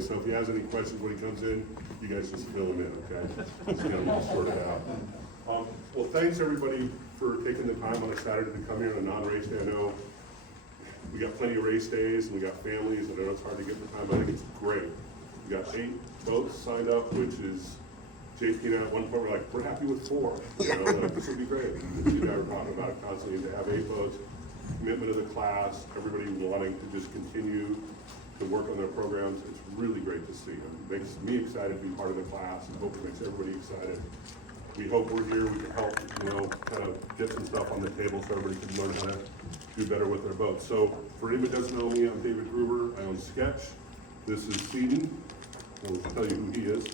way. So if he has any questions when he comes in, you guys just fill him in, okay? Let's get them all sorted out. Well, thanks everybody for taking the time on a Saturday to come here on a non-race day. I know we got plenty of race days and we got families, and I know it's hard to get the time, but I think it's great. We got 8 boats signed up, which is, JP and I at one point were like, we're happy with 4. You know, like, this would be great. You guys are talking about it constantly, to have 8 boats, commitment of the class, everybody wanting to just continue to work on their programs. It's really great to see. It makes me excited to be part of the class, and hope it makes everybody excited. We hope we're here, we can help, you know, kind of get some stuff on the table so everybody can learn how to do better with their boats. So for anybody that doesn't know me, I'm David Gruver. I own Sketch. This is Seadon. I'll tell you who he is.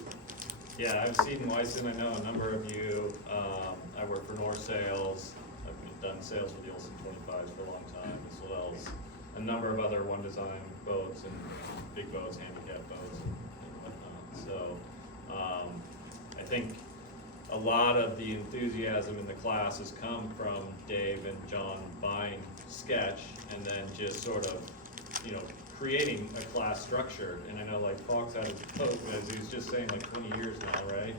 Yeah, I'm Seadon Wijsen. I know a number of you. I work for North Sales. I've done sales with the Olson 25s for a long time, as well as a number of other One Design boats and big boats, handicap boats, and whatnot. So I think a lot of the enthusiasm in the class has come from Dave and John buying Sketch and then just sort of, you know, creating a class structure. And I know like Fox had his boat, as he was just saying, like 20 years now, right?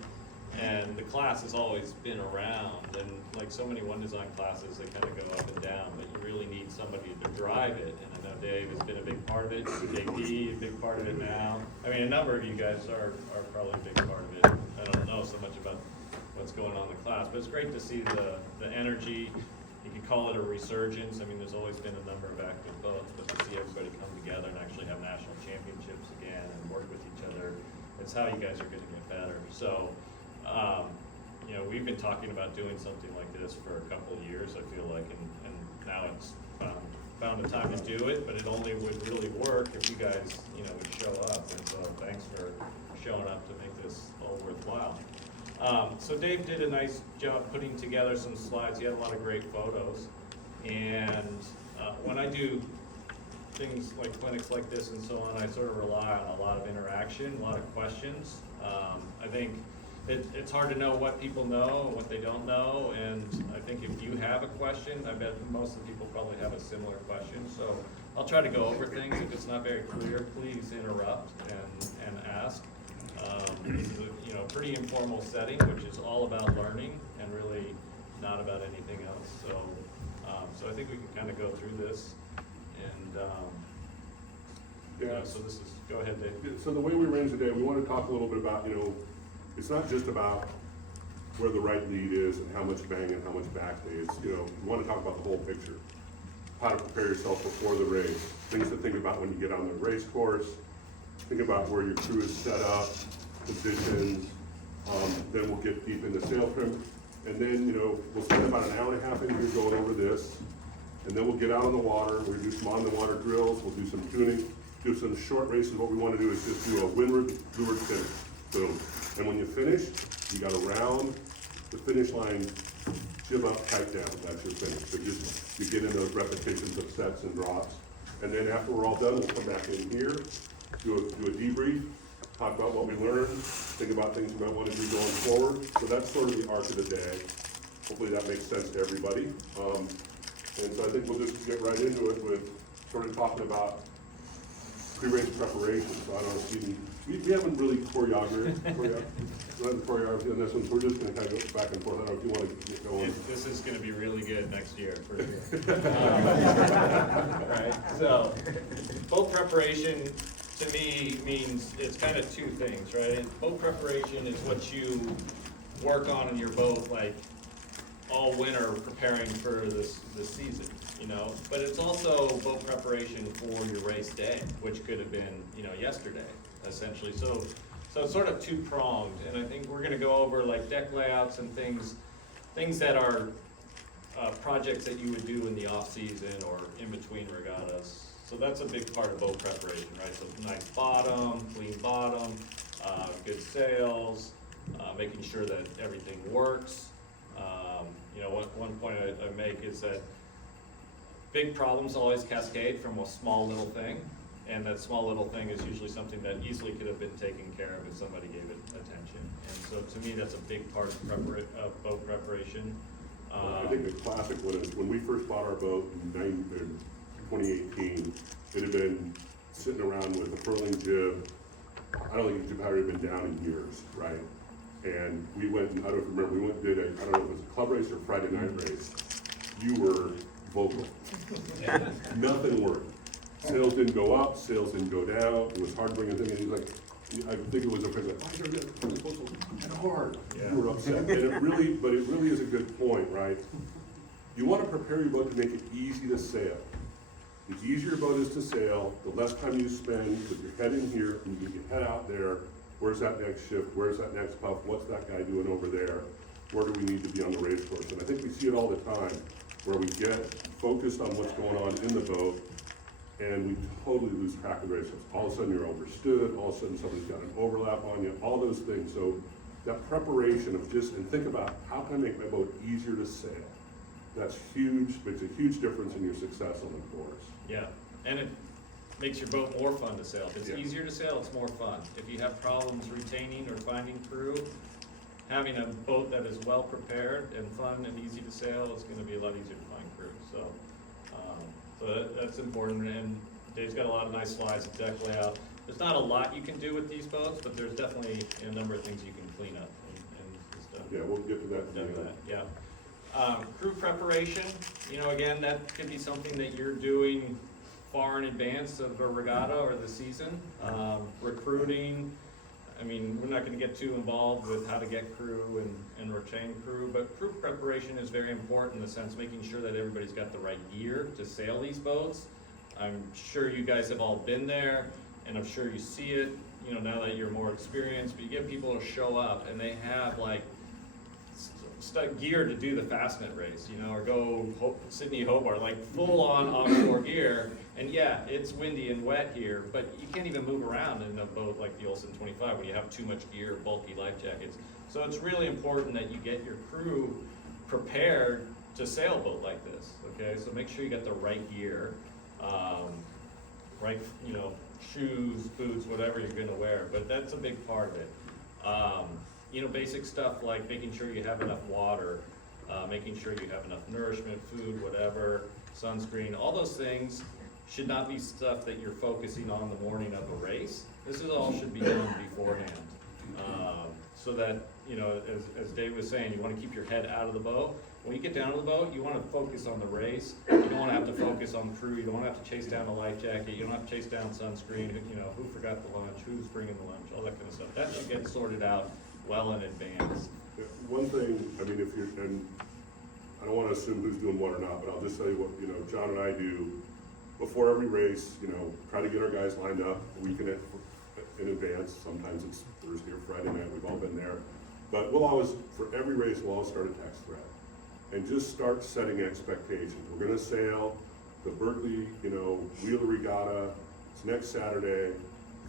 And the class has always been around, and like so many One Design classes, they kind of go up and down, but you really need somebody to drive it. And I know Dave has been a big part of it, JP, a big part of it now. I mean, a number of you guys are probably a big part of it. I don't know so much about what's going on in the class, but it's great to see the energy. You could call it a resurgence. I mean, there's always been a number of active boats, but to see everybody come together and actually have national championships again and work with each other, it's how you guys are going to get better. So, you know, we've been talking about doing something like this for a couple of years, I feel like, and now it's found a time to do it, but it only would really work if you guys, you know, would show up. And so thanks for showing up to make this all worthwhile. So Dave did a nice job putting together some slides. He had a lot of great photos. And when I do things like clinics like this and so on, I sort of rely on a lot of interaction, a lot of questions. I think it's hard to know what people know and what they don't know. And I think if you have a question, I bet most of the people probably have a similar question. So I'll try to go over things. If it's not very clear, please interrupt and ask. This is a, you know, pretty informal setting, which is all about learning and really not about anything else. So, so I think we can kind of go through this, and you know, so this is, go ahead, Dave. So the way we arranged today, we want to talk a little bit about, you know, it's not just about where the right lead is and how much bang and how much back leads. You know, we want to talk about the whole picture. How to prepare yourself before the race. Things to think about when you get on the race course. Think about where your crew is set up, positions. Then we'll get deep into sail trim. And then, you know, we'll spend about an hour and a half in here going over this. And then we'll get out on the water. We'll do some on the water drills. We'll do some tuning, do some short races. What we want to do is just do a windward, leeward finish. Boom. And when you finish, you got to round the finish line, jib up, tight down. That's your finish. So just, you get into those repetitions of sets and drops. And then after we're all done, we'll come back in here, do a debrief, talk about what we learned, think about things we might want to do going forward. So that's sort of the arc of the day. Hopefully that makes sense to everybody. And so I think we'll just get right into it with sort of talking about pre-race preparation. So I don't know, Stephen, we haven't really choreographed on this one, so we're just going to kind of go back and forth. I don't know if you want to get going. This is going to be really good next year, for sure. Right, so boat preparation to me means it's kind of two things, right? Boat preparation is what you work on in your boat like all winter preparing for this season, you know, but it's also boat preparation for your race day, which could have been, you know, yesterday, essentially. So it's sort of two-pronged, and I think we're going to go over like deck layouts and things that are projects that you would do in the off-season or in between regattas. So that's a big part of boat preparation, right? So nice bottom, clean bottom, good sails, making sure that everything works. You know, one point I make is that big problems always cascade from a small little thing, and that small little thing is usually something that easily could have been taken care of if somebody gave it attention. And so to me, that's a big part of boat preparation. I think the classic one is when we first bought our boat in 2018, it had been sitting around with a furling jib, I don't think Egypt had been down in years, right? And we went, I don't know if you remember, we went and did I don't know if it was a club race or Friday night race. You were vocal. Nothing worked. Sales didn't go up, sales didn't go down, it was hard bringing things, and he's like, I think it was a thing like, why are you supposed to, and hard. Yeah. You were upset, and it really is a good point, right? You wanna prepare your boat to make it easy to sail. The easier your boat is to sail, the less time you spend with your head in here, and you get head out there. Where's that next shift? Where's that next puff? What's that guy doing over there? Where do we need to be on the race course? And I think we see it all the time, where we get focused on what's going on in the boat, and we totally lose track of the race course. All of a sudden you're overstood, all of a sudden somebody's got an overlap on you, all those things. So that preparation of and think about, how can I make my boat easier to sail? That's huge, makes a huge difference in your success on the course. Yeah, and it makes your boat more fun to sail. If it's easier to sail, it's more fun. If you have problems retaining or finding crew, having a boat that is well prepared and fun and easy to sail is gonna be a lot easier to find crew, so. That's important, and Dave's got a lot of nice slides of deck layout. There's not a lot you can do with these boats, but there's definitely a number of things you can clean up and stuff. Yeah, we'll get to that. Done that, yeah. Crew preparation, again, that could be something that you're doing far in advance of a regatta or the season. Recruiting, we're not gonna get too involved with how to get crew and retain crew, but crew preparation is very important in the sense making sure that everybody's got the right gear to sail these boats. I'm sure you guys have all been there, and I'm sure you see it, now that you're more experienced, but you get people to show up and they have like gear to do the Fastnet race, or go Sydney Hobart, like full on offshore gear. And yeah, it's windy and wet here, but you can't even move around in a boat like the Olson 25 when you have too much gear, bulky life jackets. So it's really important that you get your crew prepared to sail a boat like this, okay? So make sure you got the right gear, right, shoes, boots, whatever you're gonna wear, but that's a big part of it. Basic stuff like making sure you have enough water, making sure you have enough nourishment, food, whatever, sunscreen, all those things should not be stuff that you're focusing on the morning of a race. This is all should be done beforehand. So that, as Dave was saying, you wanna keep your head out of the boat. When you get down to the boat, you wanna focus on the race. You don't wanna have to focus on crew. You don't wanna have to chase down a life jacket. You don't have to chase down sunscreen, who forgot the lunch, who's bringing the lunch, all that kind of stuff. That should get sorted out well in advance. Yeah, one thing, if you're, and I don't wanna assume who's doing what or not, but I'll just tell you what, John and I do before every race, try to get our guys lined up a week in advance. Sometimes it's Thursday or Friday night, we've all been there. But we'll always, for every race, we'll always start a text thread and just start setting expectations. We're gonna sail the Berkeley, Wheeler Regatta, it's next Saturday,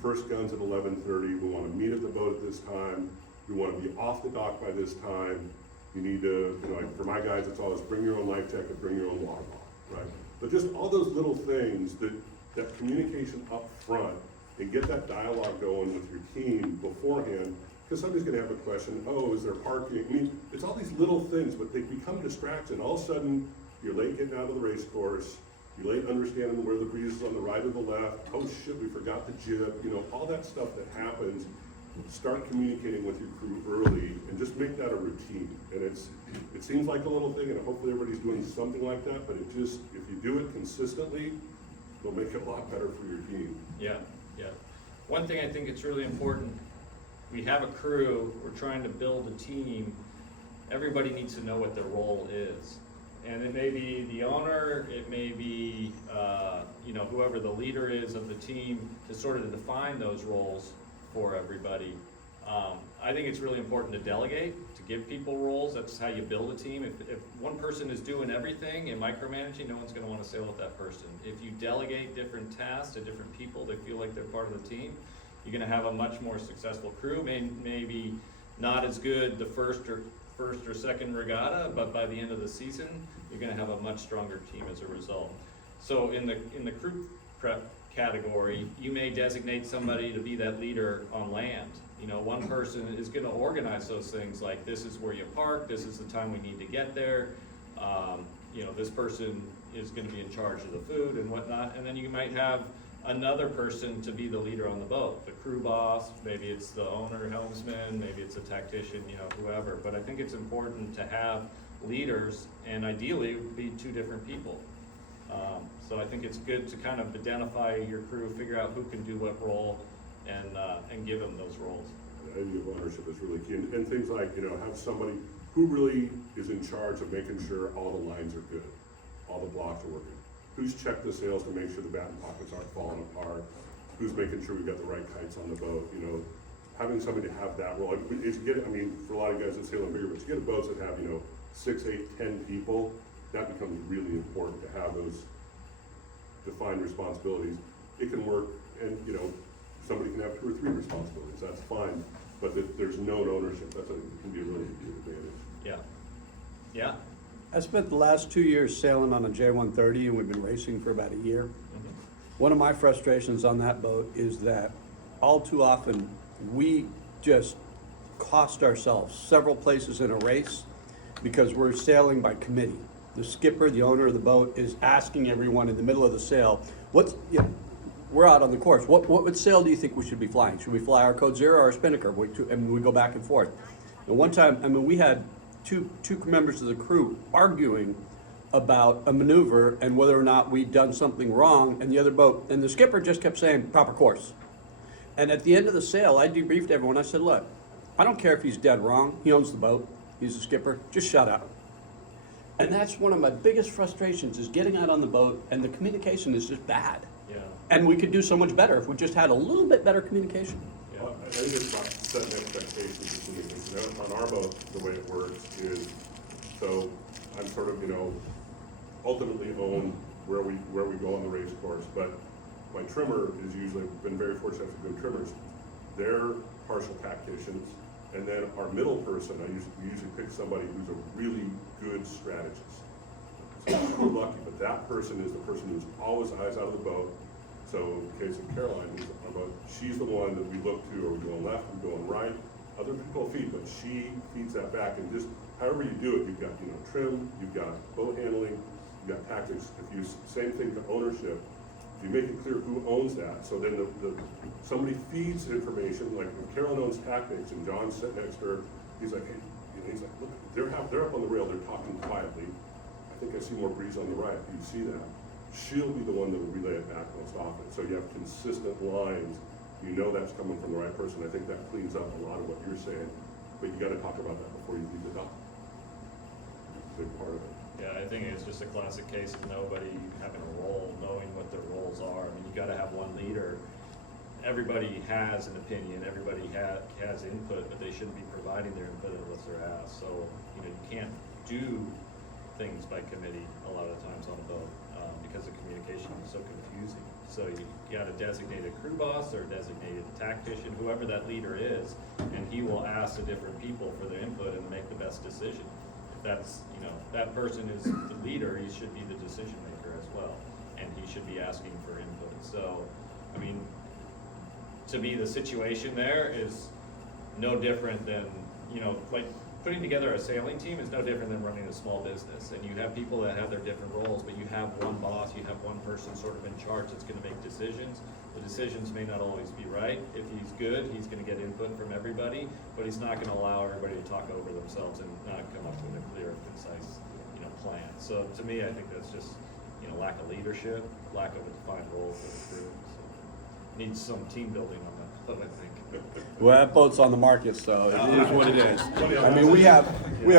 first gun's at 11:30, we wanna meet at the boat at this time, we wanna be off the dock by this time. You need to, like for my guys, it's always bring your own life jacket, bring your own water bottle, right? But just all those little things that communication up front and get that dialogue going with your team beforehand, because somebody's gonna have a question, oh, is there parking? It's all these little things, but they become distractions. All of a sudden, you're late getting out of the race course, you're late understanding where the breeze is on the right or the left, oh shit, we forgot the jib, all that stuff that happens. Start communicating with your crew early and just make that a routine. And it seems like a little thing, and hopefully everybody's doing something like that, but if you do it consistently, it'll make it a lot better for your team. Yeah. One thing I think it's really important, we have a crew, we're trying to build a team, everybody needs to know what their role is. And it may be the owner, it may be, whoever the leader is of the team, to sort of define those roles for everybody. I think it's really important to delegate, to give people roles. That's how you build a team. If one person is doing everything and micromanaging, no one's gonna wanna sail with that person. If you delegate different tasks to different people, they feel like they're part of the team, you're gonna have a much more successful crew. Maybe not as good the first or second regatta, but by the end of the season, you're gonna have a much stronger team as a result. So in the crew prep category, you may designate somebody to be that leader on land. One person is gonna organize those things, like this is where you park, this is the time we need to get there. This person is gonna be in charge of the food and whatnot, and then you might have another person to be the leader on the boat, the crew boss, maybe it's the owner, helmsman, maybe it's a tactician, you know, whoever. But I think it's important to have leaders, and ideally it would be two different people. So I think it's good to kind of identify your crew, figure out who can do what role, and give them those roles. The idea of ownership is really key, and things like, you know, have somebody who really is in charge of making sure all the lines are good, all the blocks are working. Who's checked the sails to make sure the batten pockets aren't falling apart? Who's making sure we've got the right kites on the boat? You know, having somebody to have that role. If you get, I mean, for a lot of guys that sail in bigger boats, you get boats that have, you know, 6, 8, 10 people. That becomes really important to have those defined responsibilities. It can work, and you know, somebody can have 2 or 3 responsibilities. That's fine, but there's known ownership. That can be a really good advantage. Yeah. Yeah. I spent the last 2 years sailing on a J130, and we've been racing for about a year. Mhm. One of my frustrations on that boat is that all too often we just cost ourselves several places in a race because we're sailing by committee. The skipper, the owner of the boat, is asking everyone in the middle of the sail, we're out on the course. What sail do you think we should be flying? Should we fly our code 0 or our spinnaker? And we go back and forth. And one time, I mean, we had two members of the crew arguing about a maneuver and whether or not we'd done something wrong, and the other boat, and the skipper just kept saying proper course. And at the end of the sail, I debriefed everyone. I said, look, I don't care if he's dead wrong. He owns the boat. He's the skipper. Just shut up. And that's one of my biggest frustrations, is getting out on the boat and the communication is just bad. Yeah. And we could do so much better if we just had a little bit better communication. Yeah. Well, I think it's about setting expectations between things. You know, on our boat, the way it works is, so I'm sort of, you know, ultimately own where we go on the race course, but my trimmer is usually, been very fortunate to good trimmers. They're partial tacticians, and then our middle person, we usually pick somebody who's a really good strategist. So we're lucky, but that person is the person who's always eyes out of the boat. So in the case of Caroline, who's on the boat, she's the one that we look to. Are we going left? Are we going right? Other people feed, but she feeds that back. And just however you do it, you've got, you know, trim, you've got boat handling, you've got tactics. If you same thing to ownership, if you make it clear who owns that, so then somebody feeds information. Like when Carolyn owns tactics and John's sitting next to her, he's like, hey, you know, he's like, look, they're up on the rail, they're talking quietly. I think I see more breeze on the right. You see that? She'll be the one that will relay it back most often. So you have consistent lines. You know that's coming from the right person. I think that cleans up a lot of what you're saying, but you got to talk about that before you leave the dock. Big part of it. Yeah, I think it's just a classic case of nobody having a role, knowing what their roles are. I mean, you gotta have one leader. Everybody has an opinion, everybody has input, but they shouldn't be providing their input unless they're asked. So, you know, you can't do things by committee a lot of times on a boat, because the communication is so confusing. So you got a designated crew boss or a designated tactician, whoever that leader is, and he will ask the different people for their input and make the best decision. If that's, you know, that person is the leader, he should be the decision maker as well, and he should be asking for input. So, I mean, to me, the situation there is no different than, you know, like putting together a sailing team is no different than running a small business. And you have people that have their different roles, but you have one boss, you have one person sort of in charge that's gonna make decisions. The decisions may not always be right. If he's good, he's gonna get input from everybody, but he's not gonna allow everybody to talk over themselves and not come up with a clear, concise, you know, plan. So to me, I think that's just, you know, lack of leadership, lack of a defined role for the crew. So needs some team building on that boat, I think. Well, that boat's on the market, so it is what it is. I mean, we have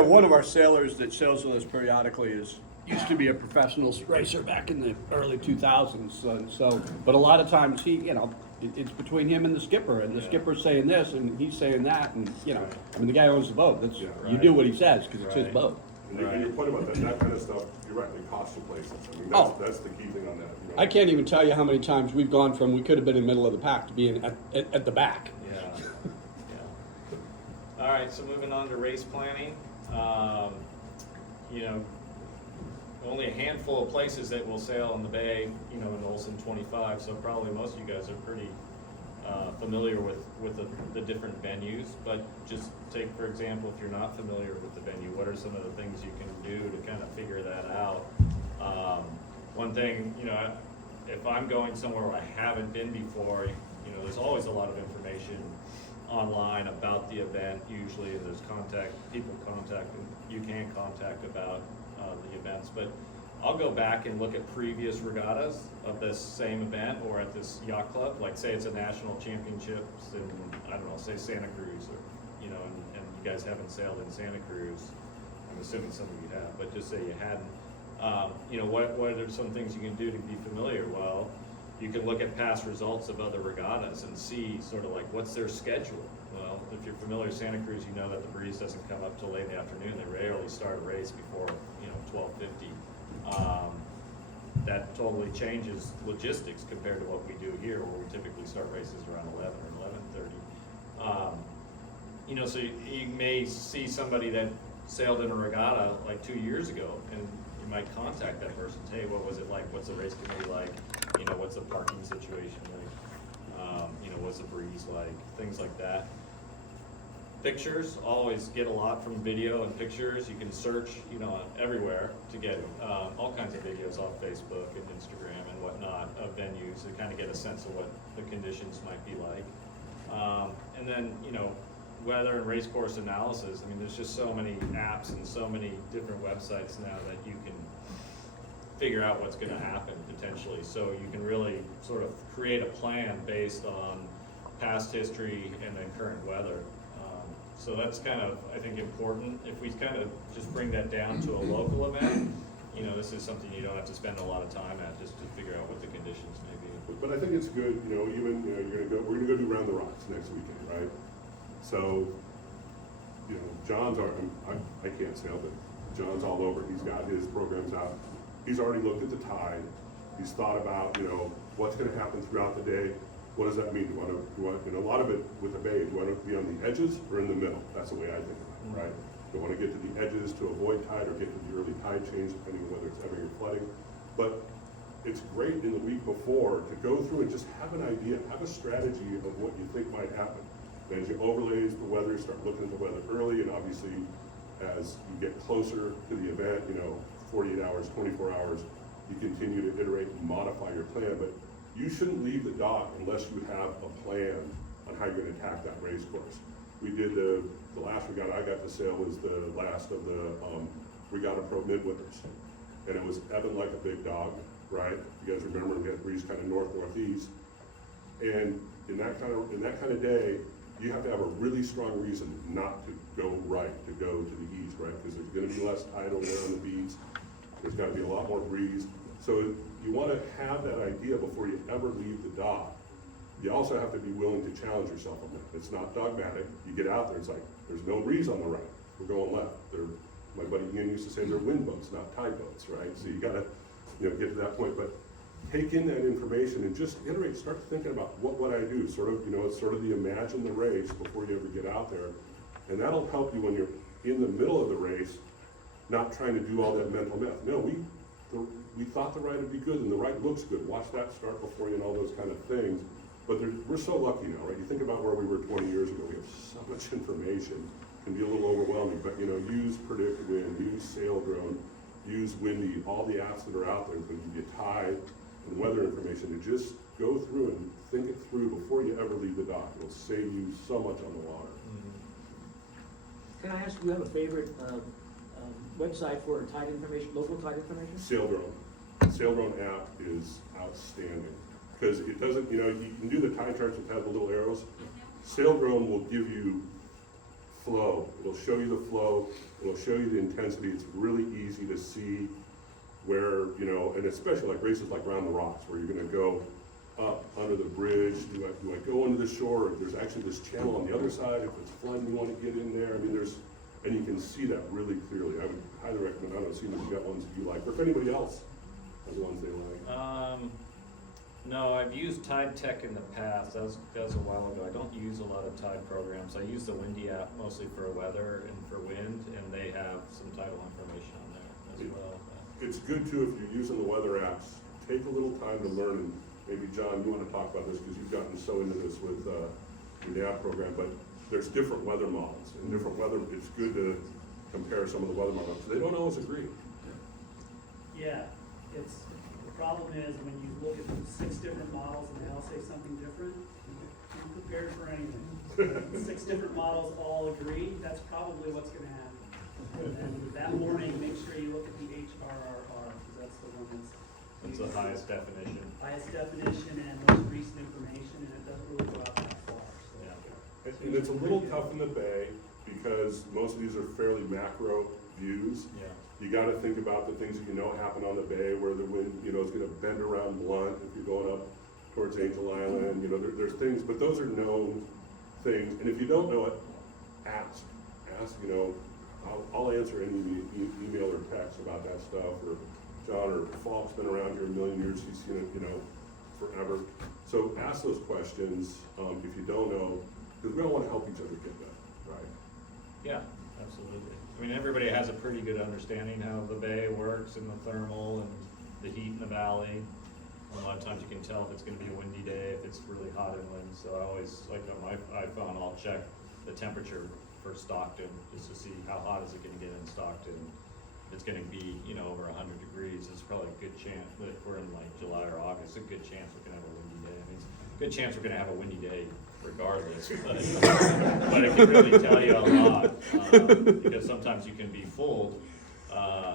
one of our sailors that sails with us periodically used to be a professional racer back in the early 2000s. So, but a lot of times it's between him and the skipper, and the skipper's saying this and he's saying that, and I mean, the guy owns the boat. That's you do what he says because it's his boat. And your point about that kind of stuff, you're right, it costs you places. I mean, that's the key thing on that. You know. I can't even tell you how many times we've gone from we could have been in the middle of the pack to being at the back. Yeah, yeah. All right, so moving on to race planning. You know, only a handful of places that will sail in the bay, you know, in Olson 25, so probably most of you guys are pretty familiar with the different venues, but just take, for example, if you're not familiar with the venue, what are some of the things you can do to kind of figure that out? One thing, you know, if I'm going somewhere where I haven't been before, you know, there's always a lot of information online about the event usually, and there's people you can contact about the events, but I'll go back and look at previous regattas of this same event or at this yacht club, like say it's a national championships in, I don't know, say Santa Cruz, or, you know, and you guys haven't sailed in Santa Cruz. I'm assuming some of you have, but just say you hadn't. You know, what are some things you can do to be familiar? Well, you can look at past results of other regattas and see sort of like what's their schedule. Well, if you're familiar with Santa Cruz, you know that the breeze doesn't come up till late in the afternoon. They rarely start a race before, you know, 12:50. That totally changes logistics compared to what we do here, where we typically start races around 11 or 11:30. You know, so you may see somebody that sailed in a regatta like 2 years ago, and you might contact that person. Hey, what was it like? What's the race committee like? You know, what's the parking situation like? You know, what's the breeze like? Things like that. Pictures, always get a lot from video and pictures. You can search, you know, everywhere to get all kinds of videos off Facebook and Instagram and whatnot of venues to kind of get a sense of what the conditions might be like. And then, you know, weather and race course analysis. I mean, there's just so many apps and so many different websites now that you can figure out what's going to happen potentially. So you can really sort of create a plan based on past history and then current weather. So that's kind of, I think, important. If we kind of just bring that down to a local event, you know, this is something you don't have to spend a lot of time at just to figure out what the conditions may be. But I think it's good, you know, even, you know, we're gonna go do Round the Rocks next weekend, right? So, you know, I can't sail, but John's all over. He's got his programs out. He's already looked at the tide. He's thought about, you know, what's gonna happen throughout the day. What does that mean? Do you want, you know, a lot of it with the bay, do you want to be on the edges or in the middle? That's the way I think of it, right? Do you want to get to the edges to avoid tide or get to the early tide change, depending on whether it's ebbing or flooding. But it's great in the week before to go through and just have an idea, have a strategy of what you think might happen. And as you overlays the weather, start looking at the weather early, and obviously as you get closer to the event, you know, 48 hours, 24 hours, you continue to iterate and modify your plan. But you shouldn't leave the dock unless you have a plan on how you're gonna attack that race course. We did the last regatta I got to sail was the last of the Regatta Pro Midwinters. And it was ebbing like a big dog, right? You guys remember we had breeze kind of north-northeast. And in that kind of day, you have to have a really strong reason not to go right, to go to the east, right? Because there's gonna be less tide over there on the beach. There's gotta be a lot more breeze. So you want to have that idea before you ever leave the dock. You also have to be willing to challenge yourself on that. It's not dogmatic. You get out there, it's like, there's no breeze on the right. We're going left. My buddy Ian used to say they're wind boats, not tide boats, right? So you got to, you know, get to that point. But take in that information and just iterate. Start thinking about what would I do? Sort of, you know, it's sort of the imagine the race before you ever get out there. And that'll help you when you're in the middle of the race, not trying to do all that mental math. No, we thought the ride would be good and the ride looks good. Watch that start before you and all those kind of things. But we're so lucky now, right? You think about where we were 20 years ago. We have so much information. It can be a little overwhelming, but you know, use Predict Wind, use Sail Drone, use Windy, all the apps that are out there that give you tide and weather information, to just go through and think it through before you ever leave the dock. It'll save you so much on the water. Can I ask, do you have a favorite website for tide information, local tide information? Sail Drone. Sail Drone app is outstanding because it doesn't, you know, you can do the tide charts that have the little arrows. Sail Drone will give you flow. It'll show you the flow. It'll show you the intensity. It's really easy to see where, you know, and especially like races like Round the Rocks, where you're going to go up under the bridge. Do I go into the shore? If there's actually this channel on the other side, if it's flooding, you want to get in there. I mean, and you can see that really clearly. I would highly recommend. I don't see if you got ones that you like, or if anybody else has ones they like. No, I've used Tide Tech in the past. That was a while ago. I don't use a lot of Tide programs. I use the Windy app mostly for weather and for wind, and they have some tidal information on there as well. It's good too if you're using the weather apps. Take a little time to learn. And maybe John, you want to talk about this because you've gotten so into this with the app program. But there's different weather models and different weather. It's good to compare some of the weather models. They don't always agree. Yeah, it's problem is when you look at those 6 different models and they all say something different, you're prepared for anything. 6 different models all agree, that's probably what's gonna happen. And that morning, make sure you look at the HRRR, because that's the one that's. It's the highest definition. Highest definition and most recent information, and it doesn't really go out that far, so. Yeah. And it's a little tough in the bay, because most of these are fairly macro views. Yeah. You gotta think about the things that you know happen on the bay, where the wind, you know, is gonna bend around Blunt if you're going up towards Angel Island, you know, there's things, but those are known things, and if you don't know it, ask, you know, I'll answer any email or text about that stuff, or John or Falk's been around here a million years, he's seen it, you know, forever. So ask those questions, if you don't know, because we all wanna help each other get that, right? Yeah, absolutely. I mean, everybody has a pretty good understanding how the bay works and the thermal and the heat in the valley. A lot of times you can tell if it's gonna be a windy day, if it's really hot inland, so I always, like on my iPhone, I'll check the temperature for Stockton, just to see how hot is it gonna get in Stockton. If it's gonna be, you know, over 100 degrees, it's probably a good chance, that if we're in like July or August, a good chance we're gonna have a windy day. I mean, it's a good chance we're gonna have a windy day regardless, but it can really tell you a lot, because sometimes you can be fooled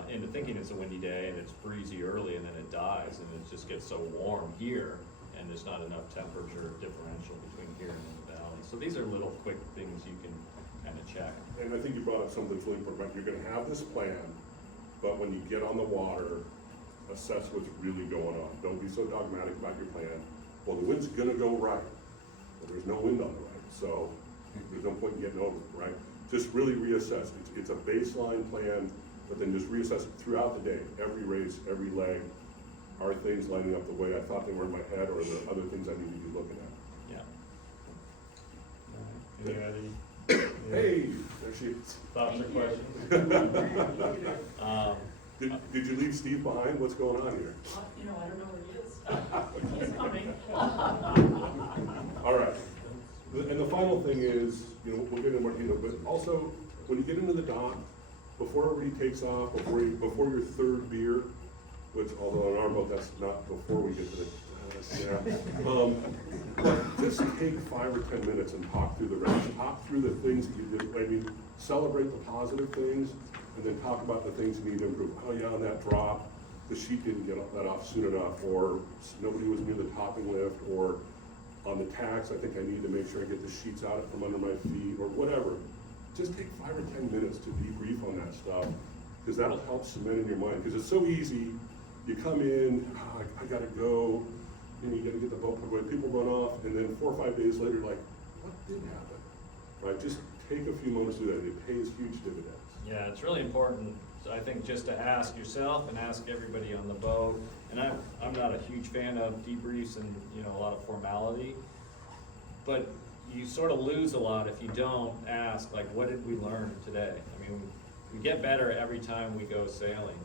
into thinking it's a windy day and it's breezy early and then it dies and it just gets so warm here and there's not enough temperature differential between here and in the valley. So these are little quick things you can kind of check. And I think you brought up something really important, you're gonna have this plan, but when you get on the water, assess what's really going on. Don't be so dogmatic about your plan. Well, the wind's gonna go right, but there's no wind on the right, so there's no point in getting over it, right? Just really reassess. It's a baseline plan, but then just reassess it throughout the day, every race, every leg. Are things lining up the way I thought they were in my head, or are there other things I need to be looking at? Yeah. Any Hey, there she is. thoughts or questions? Did you leave Steve behind? What's going on here? You know, I don't know where he is. He's coming. All right. And the final thing is, you know, we'll get into more detail, but also, when you get into the dock, before everybody takes off, before your third beer, which although on our boat, that's not before we get to the, just take 5 or 10 minutes and talk through the rest, talk through the things that you did, I mean, celebrate the positive things, and then talk about the things you need to improve. Oh yeah, on that drop, the sheet didn't get let off soon enough, or nobody was near the topping lift, or on the tacks, I think I need to make sure I get the sheets out from under my feet, or whatever. Just take 5 or 10 minutes to debrief on that stuff, because that'll help cement in your mind, because it's so easy. You come in, I gotta go, and you gotta get the boat put away, people run off, and then 4 or 5 days later, like, what did happen? Right, just take a few moments to do that, it pays huge dividends. Yeah, it's really important, I think, just to ask yourself and ask everybody on the boat. And I'm not a huge fan of debriefs and, you know, a lot of formality, but you sort of lose a lot if you don't ask, like, what did we learn today? I mean, we get better every time we go sailing,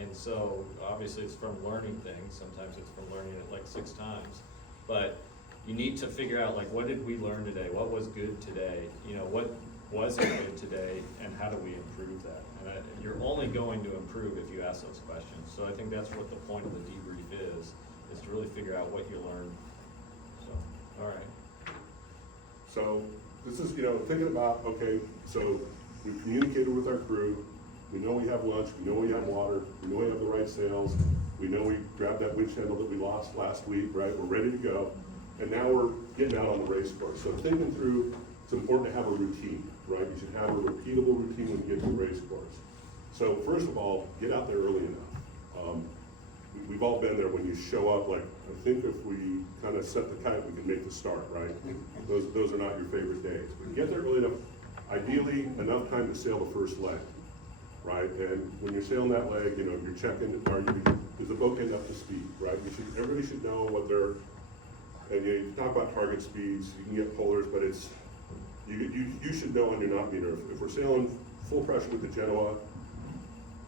and so obviously it's from learning things. Sometimes it's from learning it like 6 times, but you need to figure out, like, what did we learn today? What was good today? You know, what wasn't good today, and how do we improve that? And you're only going to improve if you ask those questions. So I think that's what the point of the debrief is to really figure out what you learned. So, all right. So this is, you know, thinking about, okay, so we've communicated with our crew, we know we have lunch, we know we have water, we know we have the right sails, we know we grabbed that winch handle that we lost last week, right? We're ready to go. And now we're getting out on the race course. So thinking through, it's important to have a routine, right? You should have a repeatable routine when you get to the race course. So first of all, get out there early enough. We've all been there when you show up, like, I think if we kind of set the kite, we can make the start, right? Those are not your favorite days. But get there early enough, ideally enough time to sail the first leg, right? And when you're sailing that leg, you know, you're checking, is the boat getting up to speed, right? Everybody should know what they're, and you talk about target speeds, you can get polars, but it's, you should know on your not meter, if we're sailing full pressure with the Genoa,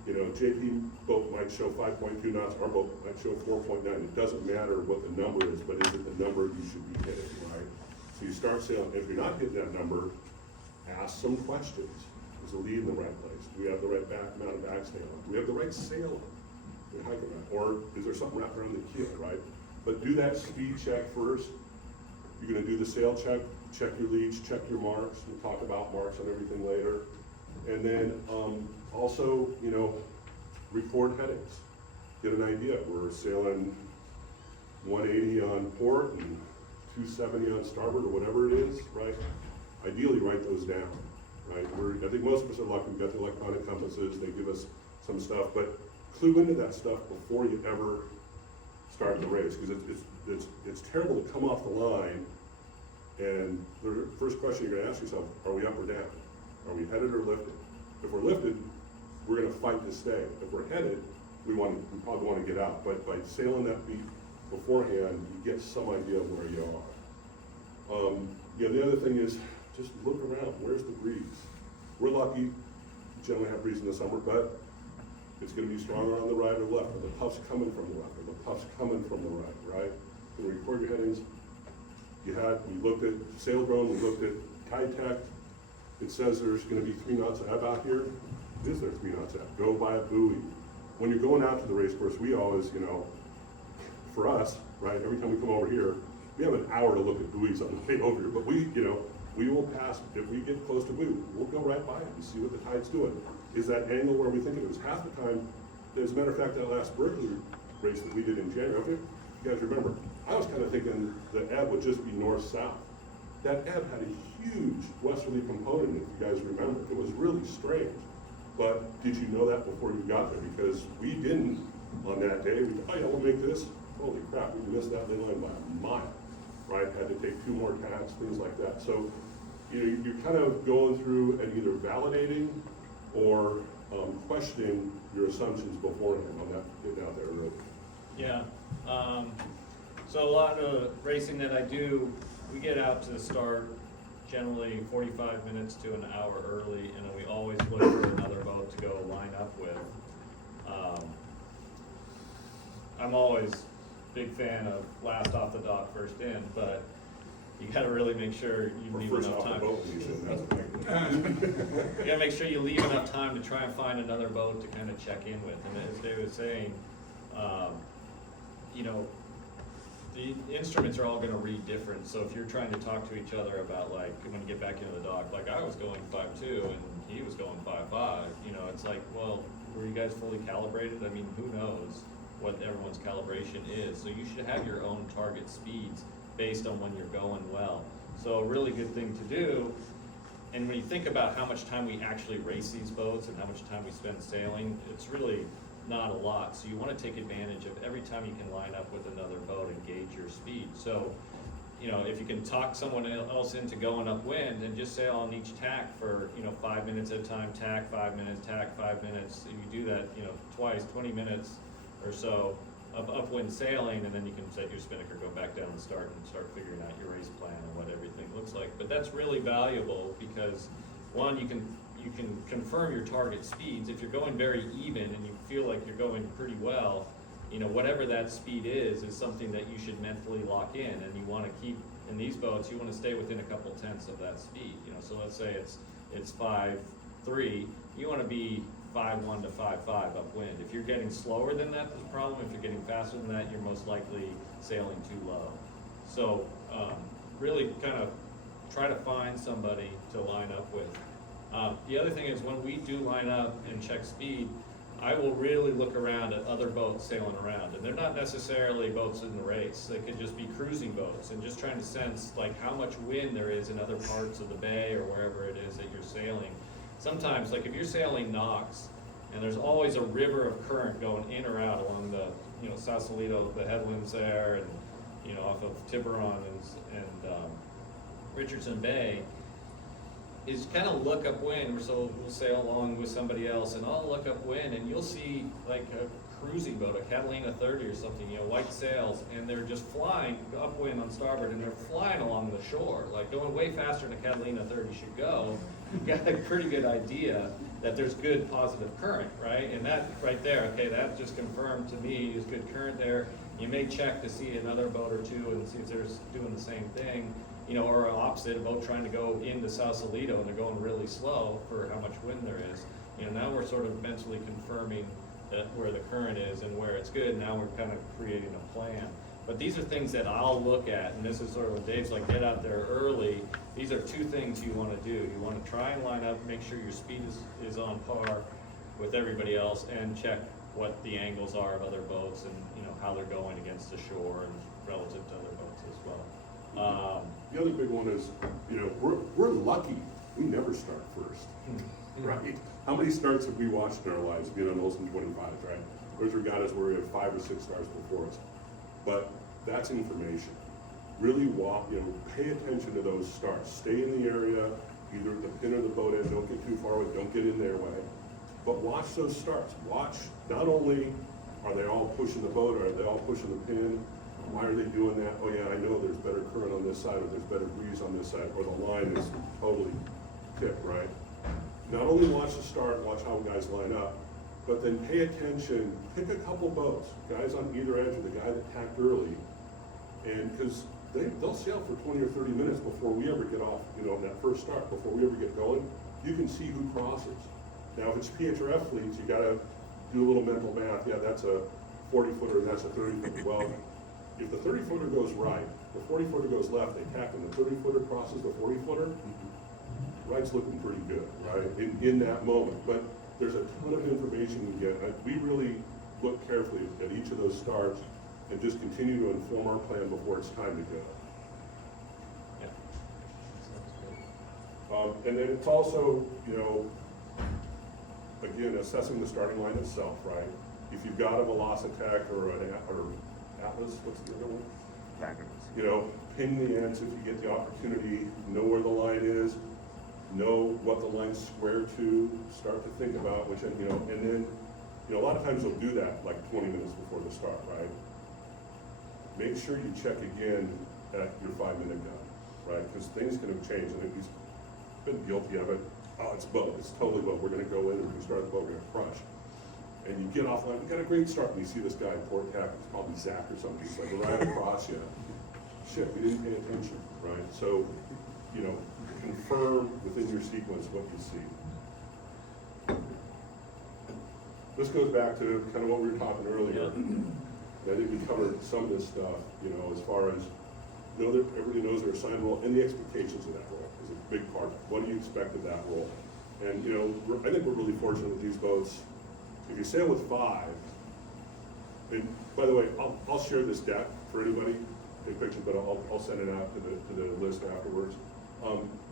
you know, JP boat might show 5.2 knots, our boat might show 4.9. It doesn't matter what the number is, but is it the number you should be hitting, right? So you start sailing, if you're not hitting that number, ask some questions. Is the lead in the right place? Do we have the right amount of backsail? Do we have the right sail? heck of that. Or is there something wrapped around the keel, right? But do that speed check first. You're gonna do the sail check, check your leads, check your marks. We'll talk about marks and everything later. And then, also, you know, record headings. Get an idea. We're sailing 180 on port and 270 on starboard or whatever it is, right? Ideally, write those down, right? I think most of us are lucky. We've got the electronic compasses. They give us some stuff, but clue into that stuff before you ever start the race, because it's terrible to come off the line and the first question you're gonna ask yourself, are we up or down? Are we headed or lifted? If we're lifted, we're gonna fight to stay. If we're headed, we probably wanna get out, but by sailing that beat beforehand, you get some idea of where you are. Yeah, the other thing is, just look around, where's the breeze? We're lucky, generally have breeze in the summer, but it's gonna be stronger on the right or left, or the puff's coming from the left, or the puff's coming from the right? When we record your headings, we looked at sail drone, we looked at tide tech. It says there's gonna be 3 knots ebb out here. Is there 3 knots ebb? Go by a buoy. When you're going out to the race course, we always, you know, for us, right, every time we come over here, we have an hour to look at buoys on the way over here, but we will pass, if we get close to buoy, we'll go right by it and see what the tide's doing. Is that angle where we think it was? Half the time, as a matter of fact, that last Berkeley race that we did in January, okay, you guys remember, I was kind of thinking the ebb would just be north-south. That ebb had a huge westerly component, if you guys remember. It was really strange. But did you know that before you got there? Because we didn't on that day. We thought, oh yeah, we'll make this. Holy crap, we missed that ley line by a mile, right? Had to take 2 more tacks, things like that. So, you know, you're kind of going through and either validating or questioning your assumptions beforehand on that, getting out there early. Yeah, so a lot of racing that I do, we get out to the start generally 45 minutes to an hour early, and then we always look for another boat to go line up with. I'm always a big fan of last off the dock, first in, but you gotta really make sure you Or leave first enough off the time. boat, you said that's a big You gotta make sure you leave enough time to try and find another boat to kind of check in with. And as David was saying, you know, the instruments are all gonna read different. So if you're trying to talk to each other about, like, when you get back into the dock, like I was going 5.2 and he was going 5.5, you know, it's like, well, were you guys fully calibrated? I mean, who knows what everyone's calibration is? So you should have your own target speeds based on when you're going well. So a really good thing to do, and when you think about how much time we actually race these boats and how much time we spend sailing, it's really not a lot. So you want to take advantage of every time you can line up with another boat and gauge your speed. So, you know, if you can talk someone else into going upwind and just sail on each tack for, you know, 5 minutes at a time, tack 5 minutes, tack 5 minutes. If you do that, you know, twice, 20 minutes or so of upwind sailing, and then you can set your spinnaker, go back down and start figuring out your race plan and what everything looks like. But that's really valuable because, one, you can confirm your target speeds. If you're going very even and you feel like you're going pretty well, you know, whatever that speed is something that you should mentally lock in, and you want to keep, in these boats, you want to stay within a couple tenths of that speed. You know, so let's say it's 5.3, you want to be 5.1 to 5.5 upwind. If you're getting slower than that, there's a problem. If you're getting faster than that, you're most likely sailing too low. So really kind of try to find somebody to line up with. The other thing is, when we do line up and check speed, I will really look around at other boats sailing around, and they're not necessarily boats in the race. They could just be cruising boats, and just trying to sense like how much wind there is in other parts of the bay or wherever it is that you're sailing. Sometimes, like if you're sailing Knox, and there's always a river of current going in or out along the, you know, Sausalito, the headlands there, and, you know, off of Tiburon and Richardson Bay, is kind of look upwind. So we'll sail along with somebody else, and I'll look upwind, and you'll see like a cruising boat, a Catalina 30 or something, you know, white sails, and they're just flying upwind on starboard, and they're flying along the shore, like going way faster than a Catalina 30 should go. You've got a pretty good idea that there's good positive current, right? And that right there, okay, that just confirmed to me is good current there. You may check to see another boat or two and see if they're doing the same thing, you know, or opposite, a boat trying to go into Sausalito and they're going really slow for how much wind there is. You know, now we're sort of mentally confirming where the current is and where it's good. Now we're kind of creating a plan. But these are things that I'll look at, and this is sort of when Dave's like, get out there early. These are two things you wanna do. You wanna try and line up, make sure your speed is on par with everybody else, and check what the angles are of other boats and, you know, how they're going against the shore and relative to other boats as well. The other big one is, you know, we're lucky, we never start first, right? How many starts have we watched in our lives being on Olson 25s, right? There's regattas where we have 5 or 6 stars before us. But that's information. Really walk, you know, pay attention to those starts. Stay in the area, either at the pin or the boat end, don't get too far away, don't get in their way. But watch those starts. Watch, not only are they all pushing the boat, or are they all pushing the pin? Why are they doing that? Oh yeah, I know there's better current on this side, or there's better breeze on this side, or the line is totally tipped, right? Not only watch the start, watch how guys line up, but then pay attention, pick a couple boats, guys on either edge, or the guy that tacked early, and because they'll sail for 20 or 30 minutes before we ever get off, you know, that first start, before we ever get going, you can see who crosses. Now, if it's PHRF fleets, you gotta do a little mental math. Yeah, that's a 40-footer, that's a 30-footer. Well, if the 30-footer goes right, the 40-footer goes left, they tack, and the 30-footer crosses the 40-footer, right's looking pretty good, right, in that moment. But there's a ton of information you get. We really look carefully at each of those starts and just continue to inform our plan before it's time to go. Yeah. Sounds good. And then it's also, you know, again, assessing the starting line itself, right? If you've got a Velocitech or Atlas, what's the other one? You know, ping the ends if you get the opportunity, know where the line is, know what the line's square to, start to think about which, you know, and then, you know, a lot of times they'll do that like 20 minutes before the start, right? Make sure you check again at your 5-minute gun, right? Because things can have changed, and he's been guilty of it. Oh, it's boat, it's totally boat. We're gonna go in and we start the boat, we're gonna crush. And you get offline, we got a great start, and you see this guy in port tack, it's probably Zach or something, he's like right across you. Shit, we didn't pay attention, right? So, you know, confirm within your sequence what you see. This goes back to kind of what we were talking earlier. I think we covered some of this stuff, you know, as far as, know that everybody knows their assigned role and the expectations of that role is a big part. What do you expect of that role? And, you know, I think we're really fortunate with these boats. If you sail with 5, and by the way, I'll share this deck for anybody, take pictures, but I'll send it out to the list afterwards.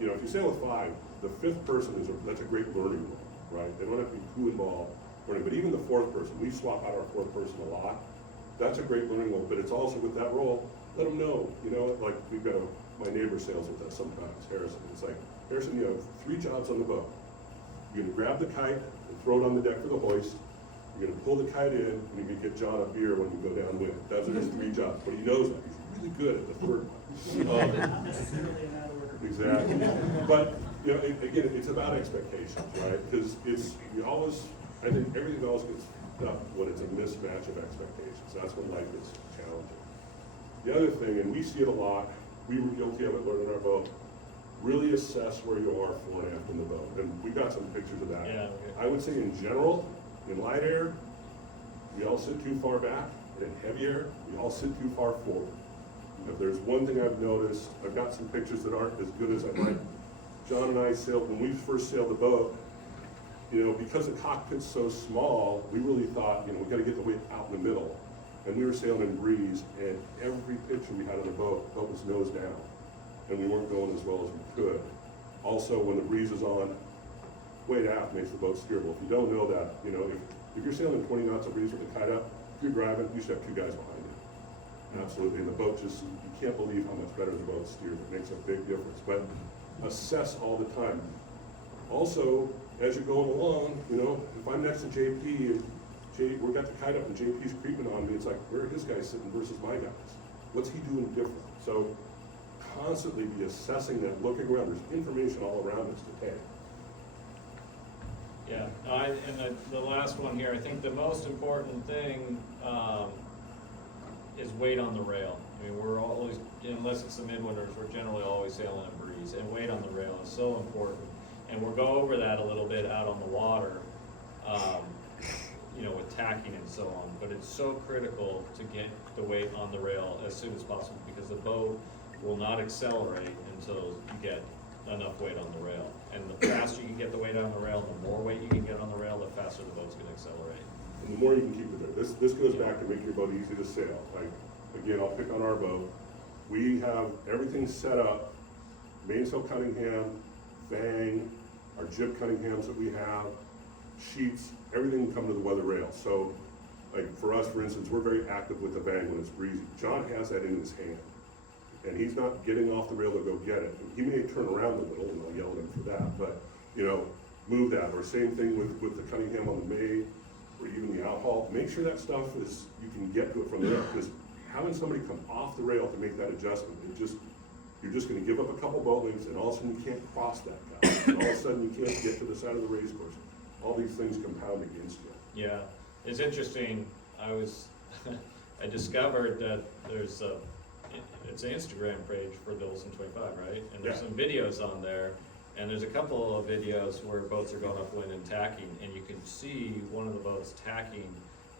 You know, if you sail with 5, the 5th person that's a great learning role, right? They don't have to be too involved learning, but even the 4th person, we swap out our 4th person a lot. That's a great learning role, but it's also with that role, let them know, you know, like we've got my neighbor sails with us sometimes, Harrison. It's like, Harrison, you have 3 jobs on the boat. You're gonna grab the kite and throw it on the deck for the hoist. You're gonna pull the kite in, and you're gonna get John a beer when you go downwind. Those are his 3 jobs, but he knows that. He's really good at the 3rd one. Not necessarily in that order. Exactly. But, you know, again, it's about expectations, right? Because you always, I think everything else gets done when it's a mismatch of expectations. That's when life is challenging. The other thing, and we see it a lot, we were guilty of it learning our boat, really assess where you are fore and aft in the boat. And we got some pictures of that. Yeah, okay. I would say in general, in light air, we all sit too far back. In heavy air, we all sit too far forward. If there's one thing I've noticed, I've got some pictures that aren't as good as I'd like. John and I sailed, when we first sailed the boat, you know, because the cockpit's so small, we really thought, you know, we gotta get the weight out in the middle. And we were sailing in breeze, and every picture we had of the boat was nose down. And we weren't going as well as we could. Also, when the breeze is on, weight aft makes the boat steerable. If you don't know that, you know, if you're sailing 20 knots of breeze with the kite up, if you're driving, you should have 2 guys behind you. Absolutely, and the boat just, you can't believe how much better the boat steers. It makes a big difference. But assess all the time. Also, as you're going along, you know, if I'm next to JP, and we got the kite up and JP's creeping on me, it's like, where are his guys sitting versus my guys? What's he doing different? So constantly be assessing that, looking around. There's information all around us to take. Yeah, and the last one here, I think the most important thing is weight on the rail. I mean, we're always, unless it's the midwinters, we're generally always sailing a breeze, and weight on the rail is so important. And we'll go over that a little bit out on the water. with tacking and so on, but it's so critical to get the weight on the rail as soon as possible, because the boat will not accelerate until you get enough weight on the rail. And the faster you can get the weight on the rail, the more weight you can get on the rail, the faster the boat's gonna accelerate. And the more you can keep it there. This goes back to making your boat easy to sail. Like, again, I'll pick on our boat. We have everything set up, mainsail Cunningham, Bang, our jib Cunninghams that we have, sheets, everything come to the weather rail. So, like, for us, for instance, we're very active with the Bang when it's breezy. John has that in his hand, and he's not getting off the rail to go get it. He may turn around a little, and I'll yell at him for that, but, move that. Or same thing with the Cunningham on the May, or even the Outhaul. Make sure that stuff is, you can get to it from there, because having somebody come off the rail to make that adjustment, you're just gonna give up a couple boat lengths, and all of a sudden you can't cross that guy. And all of a sudden you can't get to the side of the race course. All these things compound against you. Yeah, it's interesting, I discovered that it's an Instagram page for the Olson 25, right? And there's Yeah. some videos on there, and there's a couple of videos where boats are going upwind and tacking, and you can see one of the boats tacking,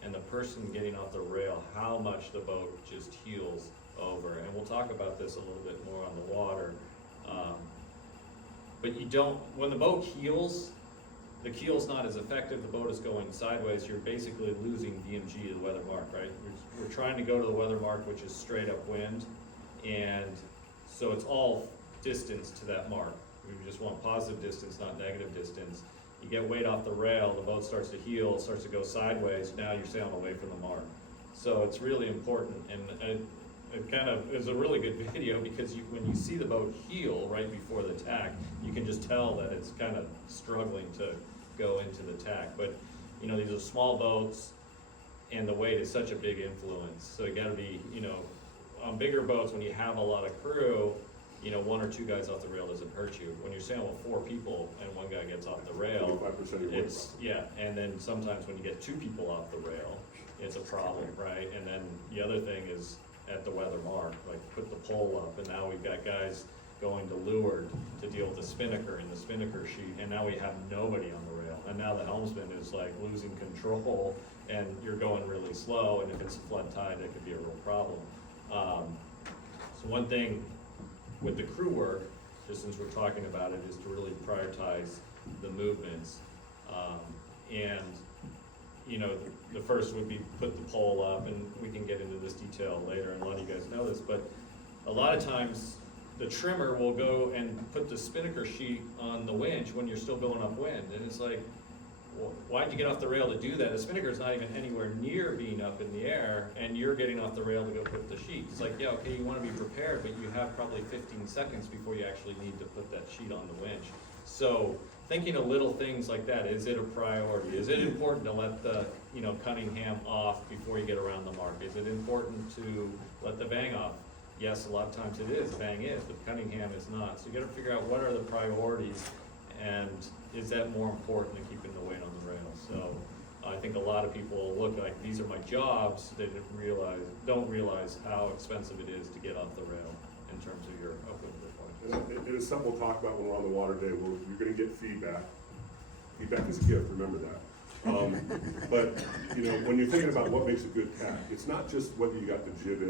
and the person getting off the rail, how much the boat just heels over. And we'll talk about this a little bit more on the water. But you don't, when the boat heels, the keel's not as effective, the boat is going sideways, you're basically losing DMG to the weather mark, right? We're trying to go to the weather mark, which is straight up wind, and so it's all distance to that mark. We just want positive distance, not negative distance. You get weight off the rail, the boat starts to heel, starts to go sideways, now you're sailing away from the mark. So it's really important, and it's a really good video, because when you see the boat heel right before the tack, you can just tell that it's kind of struggling to go into the tack. But, these are small boats, and the weight is such a big influence. So you gotta be, on bigger boats, when you have a lot of crew, one or two guys off the rail doesn't hurt you. When you're sailing with 4 people and one guy gets off the rail, 25% of your weight. and then sometimes when you get 2 people off the rail, it's a problem, right? And then the other thing is at the weather mark, like put the pole up, and now we've got guys going to leeward to deal with the spinnaker and the spinnaker sheet, and now we have nobody on the rail. And now the helmsman is like losing control, and you're going really slow, and if it's flood tide, that could be a real problem. So one thing with the crew work, just since we're talking about it, is to really prioritize the movements. The first would be put the pole up, and we can get into this detail later, and a lot of you guys know this, but a lot of times the trimmer will go and put the spinnaker sheet on the winch when you're still going upwind, and it's like, well, why'd you get off the rail to do that? The spinnaker's not even anywhere near being up in the air, and you're getting off the rail to go put the sheet. It's like, yeah, okay, you wanna be prepared, but you have probably 15 seconds before you actually need to put that sheet on the winch. So, thinking of little things like that, is it a priority? Is it important to let the, Cunningham off before you get around the mark? Is it important to let the Bang off? Yes, a lot of times it is, Bang is, but Cunningham is not. So you gotta figure out what are the priorities, and is that more important than keeping the weight on the rail? So I think a lot of people look like, these are my jobs, they don't realize how expensive it is to get off the rail in terms of your upwind performance. And it is something we'll talk about when we're on the water day. You're gonna get feedback. Feedback is a gift, remember that. But, when you're thinking about what makes a good tack, it's not just whether you got the jib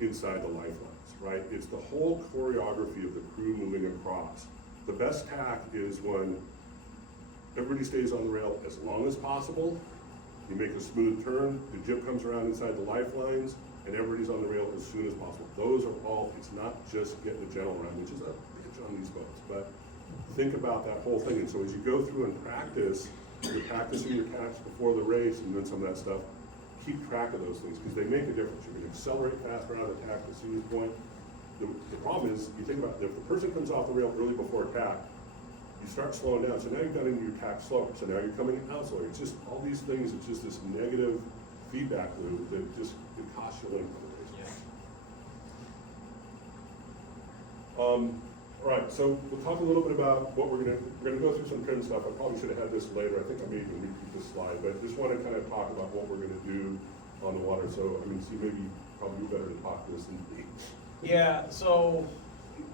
inside the lifelines, right? It's the whole choreography of the crew moving across. The best tack is when everybody stays on the rail as long as possible. You make a smooth turn, the jib comes around inside the lifelines, and everybody's on the rail as soon as possible. Those are all, it's not just getting the gentle run, which is a bitch on these boats, but think about that whole thing. And so as you go through and practice, you're practicing your tacks before the race and then some of that stuff, keep track of those things, because they make a difference. You're gonna accelerate faster out of the tack to see this point. The problem is, you think about it, if the person comes off the rail early before tack, you start slowing down, so now you've got into your tack slower, so now you're coming out slower. It's just, all these things, it's just this negative feedback loop that just, it costs you length of the race. All right, so we'll talk a little bit about what we're gonna go through some trim stuff. I probably should have had this later. I think I may even repeat this slide, but just want to kind of talk about what we're gonna do on the water. So, see, maybe probably you better to talk to this than me. Yeah, so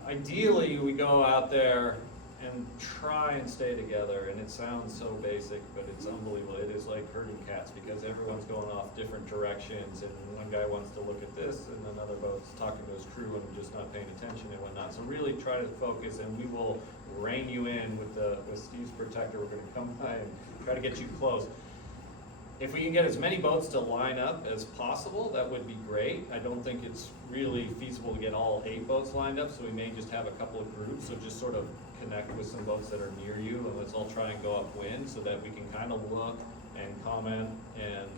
ideally we go out there and try and stay together, and it sounds so basic, but it's unbelievable. It is like herding cats, because everyone's going off different directions, and one guy wants to look at this, and another boat's talking to his crew and just not paying attention and whatnot. So really try to focus, and we will rein you in with Steve's protector. We're gonna come by and try to get you close. If we can get as many boats to line up as possible, that would be great. I don't think it's really feasible to get all 8 boats lined up, so we may just have a couple of groups, so just sort of connect with some boats that are near you, and let's all try and go upwind, so that we can kind of look and comment and,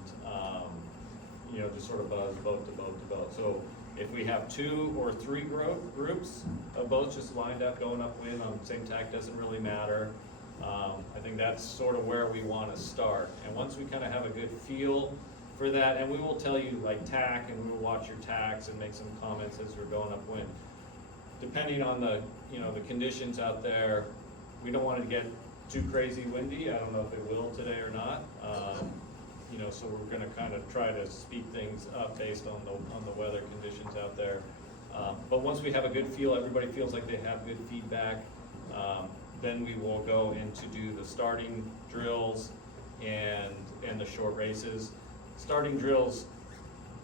just sort of buzz boat to boat to boat. So if we have 2 or 3 groups of boats just lined up, going upwind on the same tack, doesn't really matter. I think that's sort of where we want to start. And once we kind of have a good feel for that, and we will tell you like tack, and we will watch your tacks and make some comments as you're going upwind. Depending on the conditions out there, we don't want to get too crazy windy. I don't know if it will today or not. So we're going to kind of try to speed things up based on the weather conditions out there. But once we have a good feel, everybody feels like they have good feedback, then we will go in to do the starting drills and the short races. Starting drills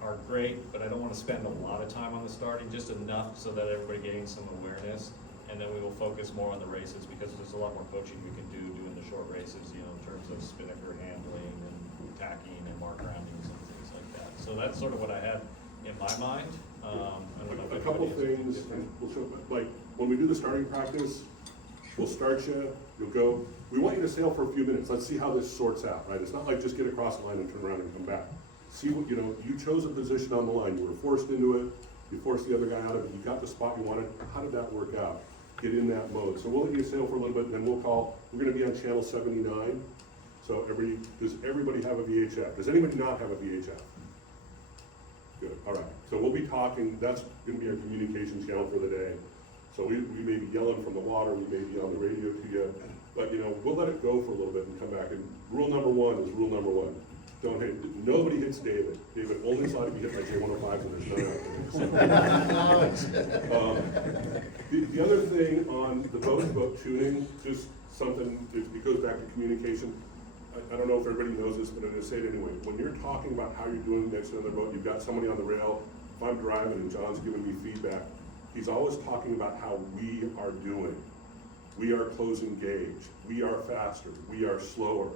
are great, but I don't want to spend a lot of time on the starting, just enough so that everybody gains some awareness. And then we will focus more on the races, because there's a lot more coaching we can do doing the short races, in terms of spinnaker handling and tacking and mark roundings and things like that. So that's sort of what I had in my mind. I don't know if A couple anybody has things, different. we'll show, like, when we do the starting practice, we'll start you, you'll go, we want you to sail for a few minutes, let's see how this sorts out, right? It's not like just get across the line and turn around and come back. See what, you chose a position on the line, you were forced into it, you forced the other guy out of it, you got the spot you wanted, how did that work out? Get in that mode. So we'll let you sail for a little bit, and then we're gonna be on channel 79. So does everybody have a VHF? Does anybody not have a VHF? Good, all right. So we'll be talking, that's gonna be our communication channel for the day. So we may be yelling from the water, we may be on the radio to you, but we'll let it go for a little bit and come back. And rule number 1 is rule number 1. Don't hit, nobody hits David. David only saw to be hit by J105s, and there's none. The other thing on the boat tuning, just something, it goes back to communication. I don't know if everybody knows this, but I'm gonna say it anyway. When you're talking about how you're doing next to another boat, you've got somebody on the rail, if I'm driving and John's giving me feedback, he's always talking about how we are doing. We are closing gauge, we are faster, we are slower,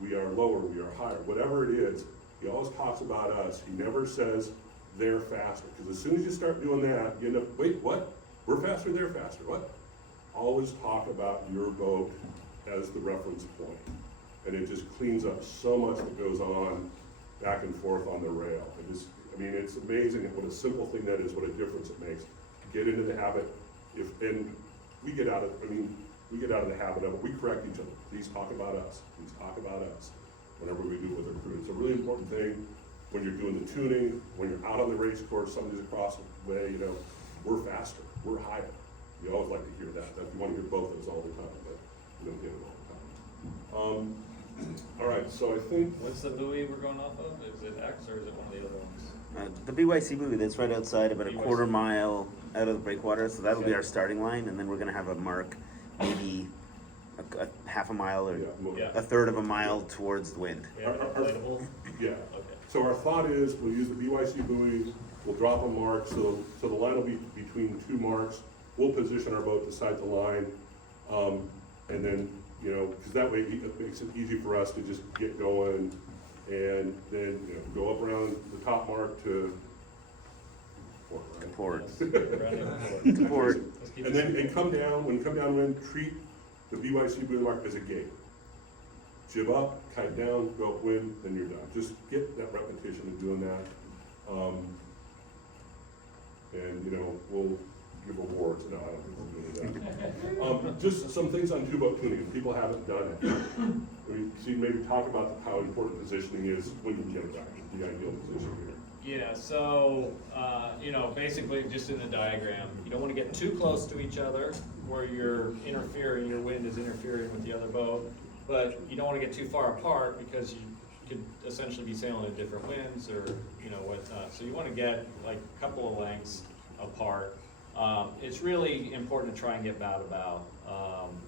we are lower, we are higher, whatever it is, he always talks about us. He never says they're faster, because as soon as you start doing that, you end up, wait, what? We're faster, they're faster, what? Always talk about your boat as the reference point. And it just cleans up so much that goes on back and forth on the rail. It's amazing what a simple thing that is, what a difference it makes. Get into the habit, and we get out of the habit of it, we correct each other. Please talk about us, please talk about us, whenever we do with our crew. It's a really important thing when you're doing the tuning, when you're out on the race course, somebody's across the way, we're faster, we're higher. You always like to hear that. You want to hear both of those all the time, but you don't get it all the time. All right, so I think, What's the buoy we're going off of? Is it X or is it one of the other ones? The BYC buoy, that's right outside, about a BYC. quarter mile out of the breakwater, so that'll be our starting line, and then we're gonna have a mark, maybe a half a mile or Yeah. a third of a mile towards the wind. Yeah, inflatable? yeah. Okay. So our thought is, we'll use the BYC buoy, we'll drop a mark, so the line will be between 2 marks. We'll position our boat beside the line, and then, because that way it makes it easy for us to just get going, and then, go up around the top mark to port, right? Port. Running Port. Let's keep And it then, simple. and come down wind, treat the BYC buoy mark as a gate. Jib up, kite down, go upwind, then you're done. Just get that repetition of doing that. We'll give awards. No, I don't think we'll do that. Just some things on two-boat tuning, if people haven't done it. So you maybe talk about how important positioning is when you get back, the ideal position here. Yeah, so, basically just in the diagram, you don't want to get too close to each other where you're interfering, your wind is interfering with the other boat, but you don't want to get too far apart because you could essentially be sailing in different winds or, whatnot. So you want to get like a couple of lengths apart. It's really important to try and get bow to bow.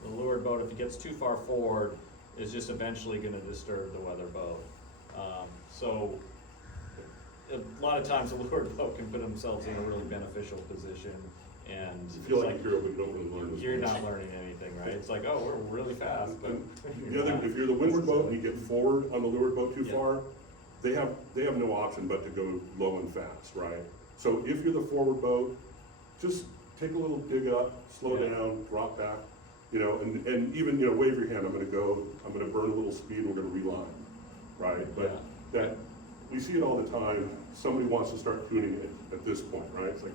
The leeward boat, if it gets too far forward, is just eventually gonna disturb the weather boat. So a lot of times the leeward boat can put themselves in a really beneficial position, and You it's feel like like, you're, but you don't really learn this. you're not learning anything, right? It's like, oh, we're really fast, but. The other, if you're the windward boat and you get forward on the leeward boat too Yeah. far, they have no option but to go low and fast, right? So if you're the forward boat, just take a little dig up, slow Yeah. down, drop back, and even, wave your hand, I'm gonna burn a little speed, and we're gonna reline, right? But that, we see it all the time, somebody wants to start tuning it at this point, right? It's like,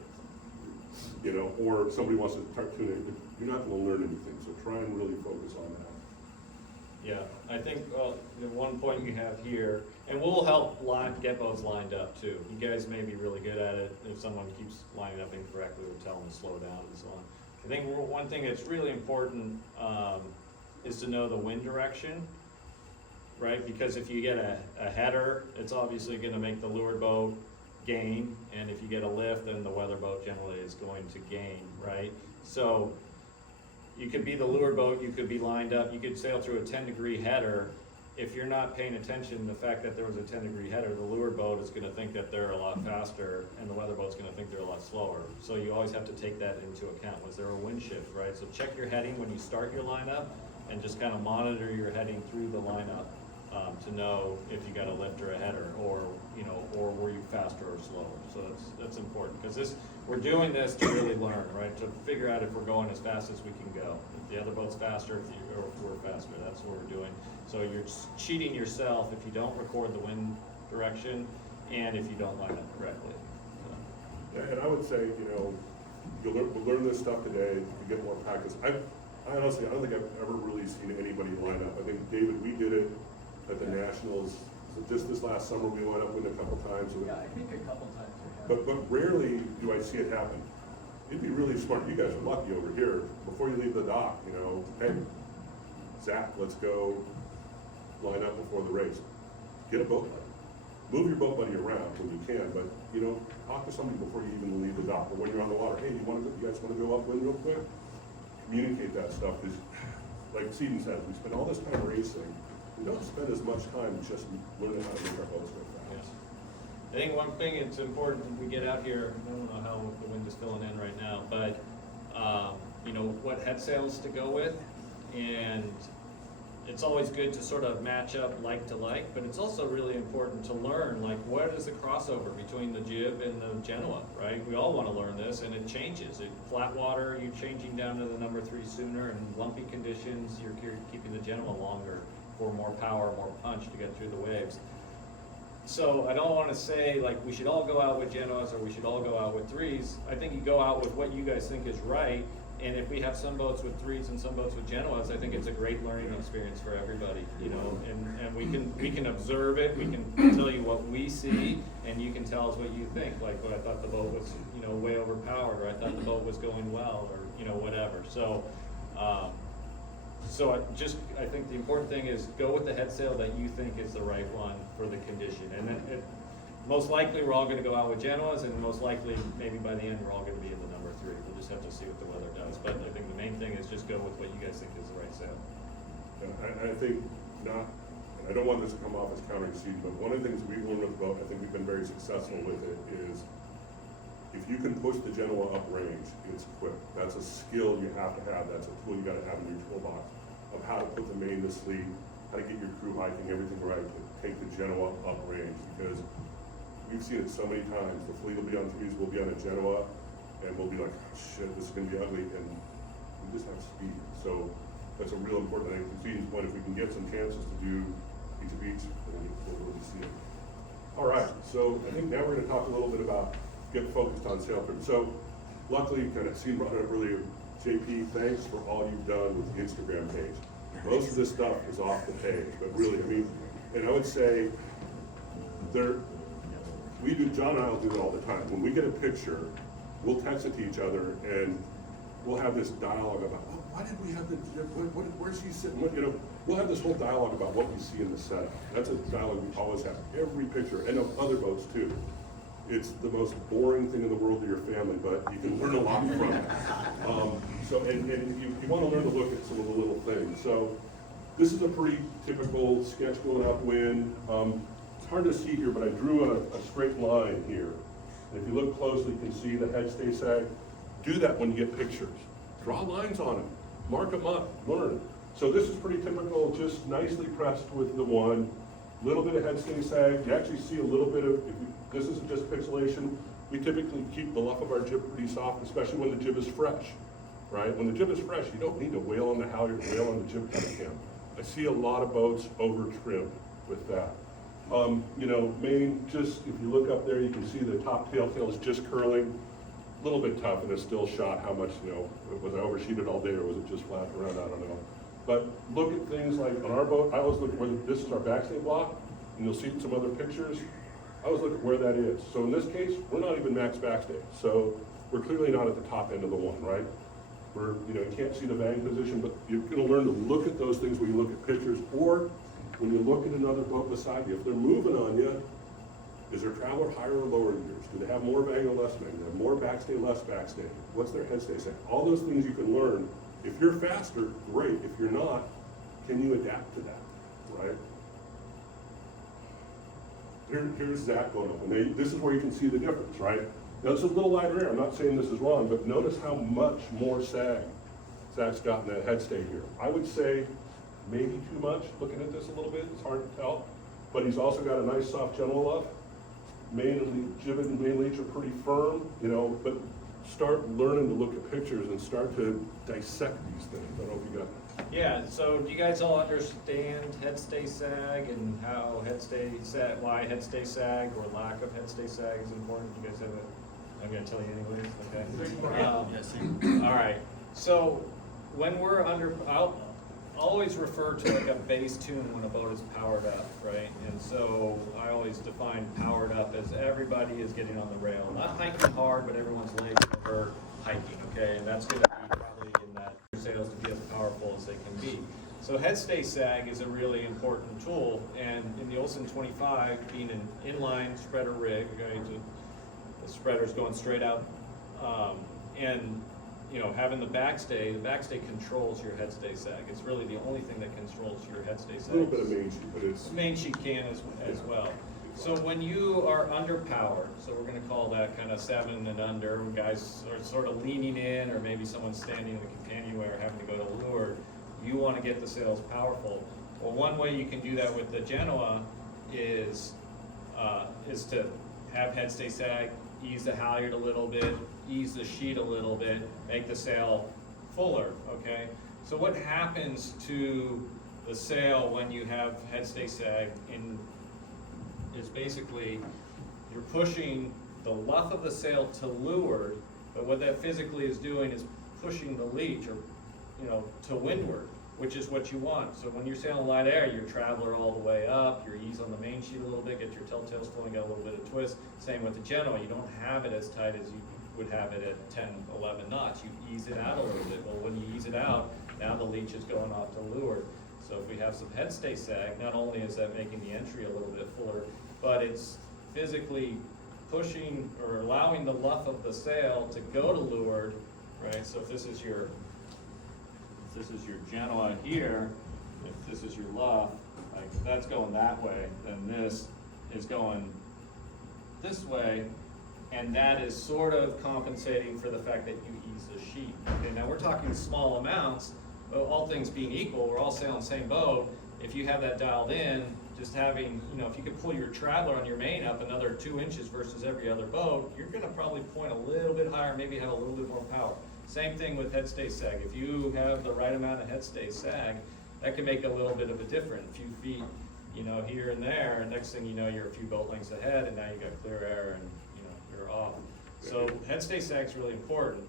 or somebody wants to start tuning it, you're not gonna learn anything, so try and really focus on that. Yeah, I think, the one point you have here, and we'll help get boats lined up too. You guys may be really good at it. If someone keeps lining up incorrectly, we'll tell them to slow down and so on. I think one thing that's really important, is to know the wind direction, right? Because if you get a header, it's obviously gonna make the leeward boat gain, and if you get a lift, then the weather boat generally is going to gain, right? So, you could be the leeward boat, you could be lined up, you could sail through a 10-degree header. If you're not paying attention to the fact that there was a 10-degree header, the leeward boat is gonna think that they're a lot faster, and the weather boat's gonna think they're a lot slower. So you always have to take that into account. Was there a wind shift, right? So check your heading when you start your lineup, and just kind of monitor your heading through the lineup, to know if you got a lift or a header, or were you faster or slower. So that's important, because we're doing this to really learn, right? To figure out if we're going as fast as we can go. If the other boat's faster, or if we're faster, that's what we're doing. So you're cheating yourself if you don't record the wind direction, and if you don't line up correctly. And I would say, we'll learn this stuff today, you get more practice. I honestly, I don't think I've ever really seen anybody line up. I think, David, we did it at the Nationals, just this last summer, we lined up with a couple times. Yeah, I think a couple times we have. But rarely do I see it happen. It'd be really smart, you guys are lucky over here, before you leave the dock, hey, Zach, let's go line up before the race. Get a boat buddy. Move your boat buddy around when you can, but, talk to somebody before you even leave the dock, or when you're on the water, hey, you guys wanna go upwind real quick? Communicate that stuff, because, like Seadon said, we spend all this time racing, we don't spend as much time just learning how to make our boats go Yes. fast. I think one thing it's important when we get out here, I don't know how the wind is filling in right now, but, what head sails to go with, and it's always good to sort of match up like to like, but it's also really important to learn, like, what is the crossover between the jib and the Genoa, right? We all wanna learn this, and it changes. Flat water, you're changing down to the number 3 sooner, and lumpy conditions, you're keeping the Genoa longer for more power, more punch to get through the waves. So I don't wanna say, like, we should all go out with Genoas, or we should all go out with 3s. I think you go out with what you guys think is right, and if we have some boats with 3s and some boats with Genoas, I think it's a great learning experience for everybody, and we can observe it, we can tell you what we see, and you can tell us what you think, like, I thought the boat was, way overpowered, or I thought the boat was going well, or, whatever. So, I think the important thing is go with the head sail that you think is the right one for the condition, and then most likely we're all gonna go out with Genoas, and most likely, maybe by the end, we're all gonna be in the number 3. We'll just have to see what the weather does, but I think the main thing is just go with what you guys think is the right sail. And I think and I don't want this to come off as countering Seadon, but one of the things we've learned with the boat, I think we've been very successful with it, is if you can push the Genoa up range, it's quick. That's a skill you have to have, that's a tool you gotta have in your toolbox, of how to put the main to sleep, how to get your crew hiking, everything right, to take the Genoa up range, because we've seen it so many times. The fleet will be on 3s, we'll be on a Genoa, and we'll be like, oh, shit, this is gonna be ugly, and we just have speed. So that's a real important thing. To Seadon's point, if we can get some chances to do each of each, then we'll really see it. All right, so I think now we're gonna talk a little bit about get focused on sail crew. So luckily, kind of Seadon brought it up earlier, JP, thanks for all you've done with the Instagram page. Most of this stuff is off the page, but really, and I would say, John and I will do it all the time. When we get a picture, we'll text it to each other, and we'll have this dialogue about, oh, why did we have where's he sitting? We'll have this whole dialogue about what we see in the setup. That's a dialogue we always have, every picture, and of other boats too. It's the most boring thing in the world to your family, but you can learn a lot from it. And you wanna learn to look at some of the little things. So this is a pretty typical sketch going upwind. It's hard to see here, but I drew a straight line here. And if you look closely, you can see the head stay sag. Do that when you get pictures. Draw lines on it, mark them up, learn. So this is pretty typical, just nicely pressed with the one, little bit of head stay sag. You actually see a little bit of, this isn't just pixelation. We typically keep the luff of our jib pretty soft, especially when the jib is fresh, right? When the jib is fresh, you don't need to wail on the halyard, wail on the jib cam. I see a lot of boats over trimmed with that. Main, just, if you look up there, you can see the top tail is just curling. A little bit tough, and it's still shot. How much, was I oversheeted all day, or was it just flapped around? I don't know. But look at things like on our boat, I always look at where this is our backstay block, and you'll see in some other pictures. I always look at where that is. So in this case, we're not even max backstay. So we're clearly not at the top end of the one, right? You can't see the bang position, but you're gonna learn to look at those things when you look at pictures, or when you look at another boat beside you. If they're moving on you, is their traveler higher or lower gears? Do they have more bang or less bang? Do they have more backstay, less backstay? What's their head stay saying? All those things you can learn. If you're faster, great. If you're not, can you adapt to that, right? Here's Zach going up, and this is where you can see the difference, right? Now this is a little lighter air. I'm not saying this is wrong, but notice how much more sag Zach's got in that head stay here. I would say maybe too much, looking at this a little bit. It's hard to tell. But he's also got a nice soft general luff. Main and gibbet and main leech are pretty firm, but start learning to look at pictures and start to dissect these things. I don't know if you got that. Yeah, so do you guys all understand head stay sag and how head stay sag, why head stay sag or lack of head stay sag is important? You guys have it? I'm gonna tell you anyways, okay? All right, so when we're I'll always refer to like a base tune when a boat is powered up, right? And so I always define powered up as everybody is getting on the rail, not hiking hard, but everyone's legs are hiking, okay? And that's gonna be probably in that sails to be as powerful as they can be. So head stay sag is a really important tool, and in the Olson 25, being an inline spreader rig, okay, the spreader's going straight out, and having the backstay controls your head stay sag. It's really the only thing that controls your head stay sag. A little bit of main sheet, but it's... Main sheet can as well. So when you are underpowered, so we're gonna call that kind of 7 and under, when guys are sort of leaning in, or maybe someone's standing in the companionway or having to go to leeward, you wanna get the sails powerful. Well, one way you can do that with the Genoa is to have head stay sag, ease the halyard a little bit, ease the sheet a little bit, make the sail fuller, okay? So what happens to the sail when you have head stay sag is basically you're pushing the luff of the sail to leeward, but what that physically is doing is pushing the leech to windward, which is what you want. So when you're sailing light air, your traveler all the way up, your ease on the main sheet a little bit, get your telltales flowing, got a little bit of twist. Same with the Genoa, you don't have it as tight as you would have it at 10, 11 knots. You ease it out a little bit. Well, when you ease it out, now the leech is going off to leeward. So if we have some head stay sag, not only is that making the entry a little bit fuller, but it's physically pushing or allowing the luff of the sail to go to leeward, right? So if this is your Genoa here, if this is your luff, like if that's going that way, then this is going this way, and that is sort of compensating for the fact that you ease the sheet. Okay, now we're talking small amounts, but all things being equal, we're all sailing the same boat. If you have that dialed in, just having, if you could pull your traveler on your main up another 2 inches versus every other boat, you're gonna probably point a little bit higher, maybe have a little bit more power. Same thing with head stay sag. If you have the right amount of head stay sag, that can make a little bit of a difference. A few feet, here and there, and next thing you know, you're a few boat lengths ahead, and now you got clear air, and you're off. So head stay sag is really important.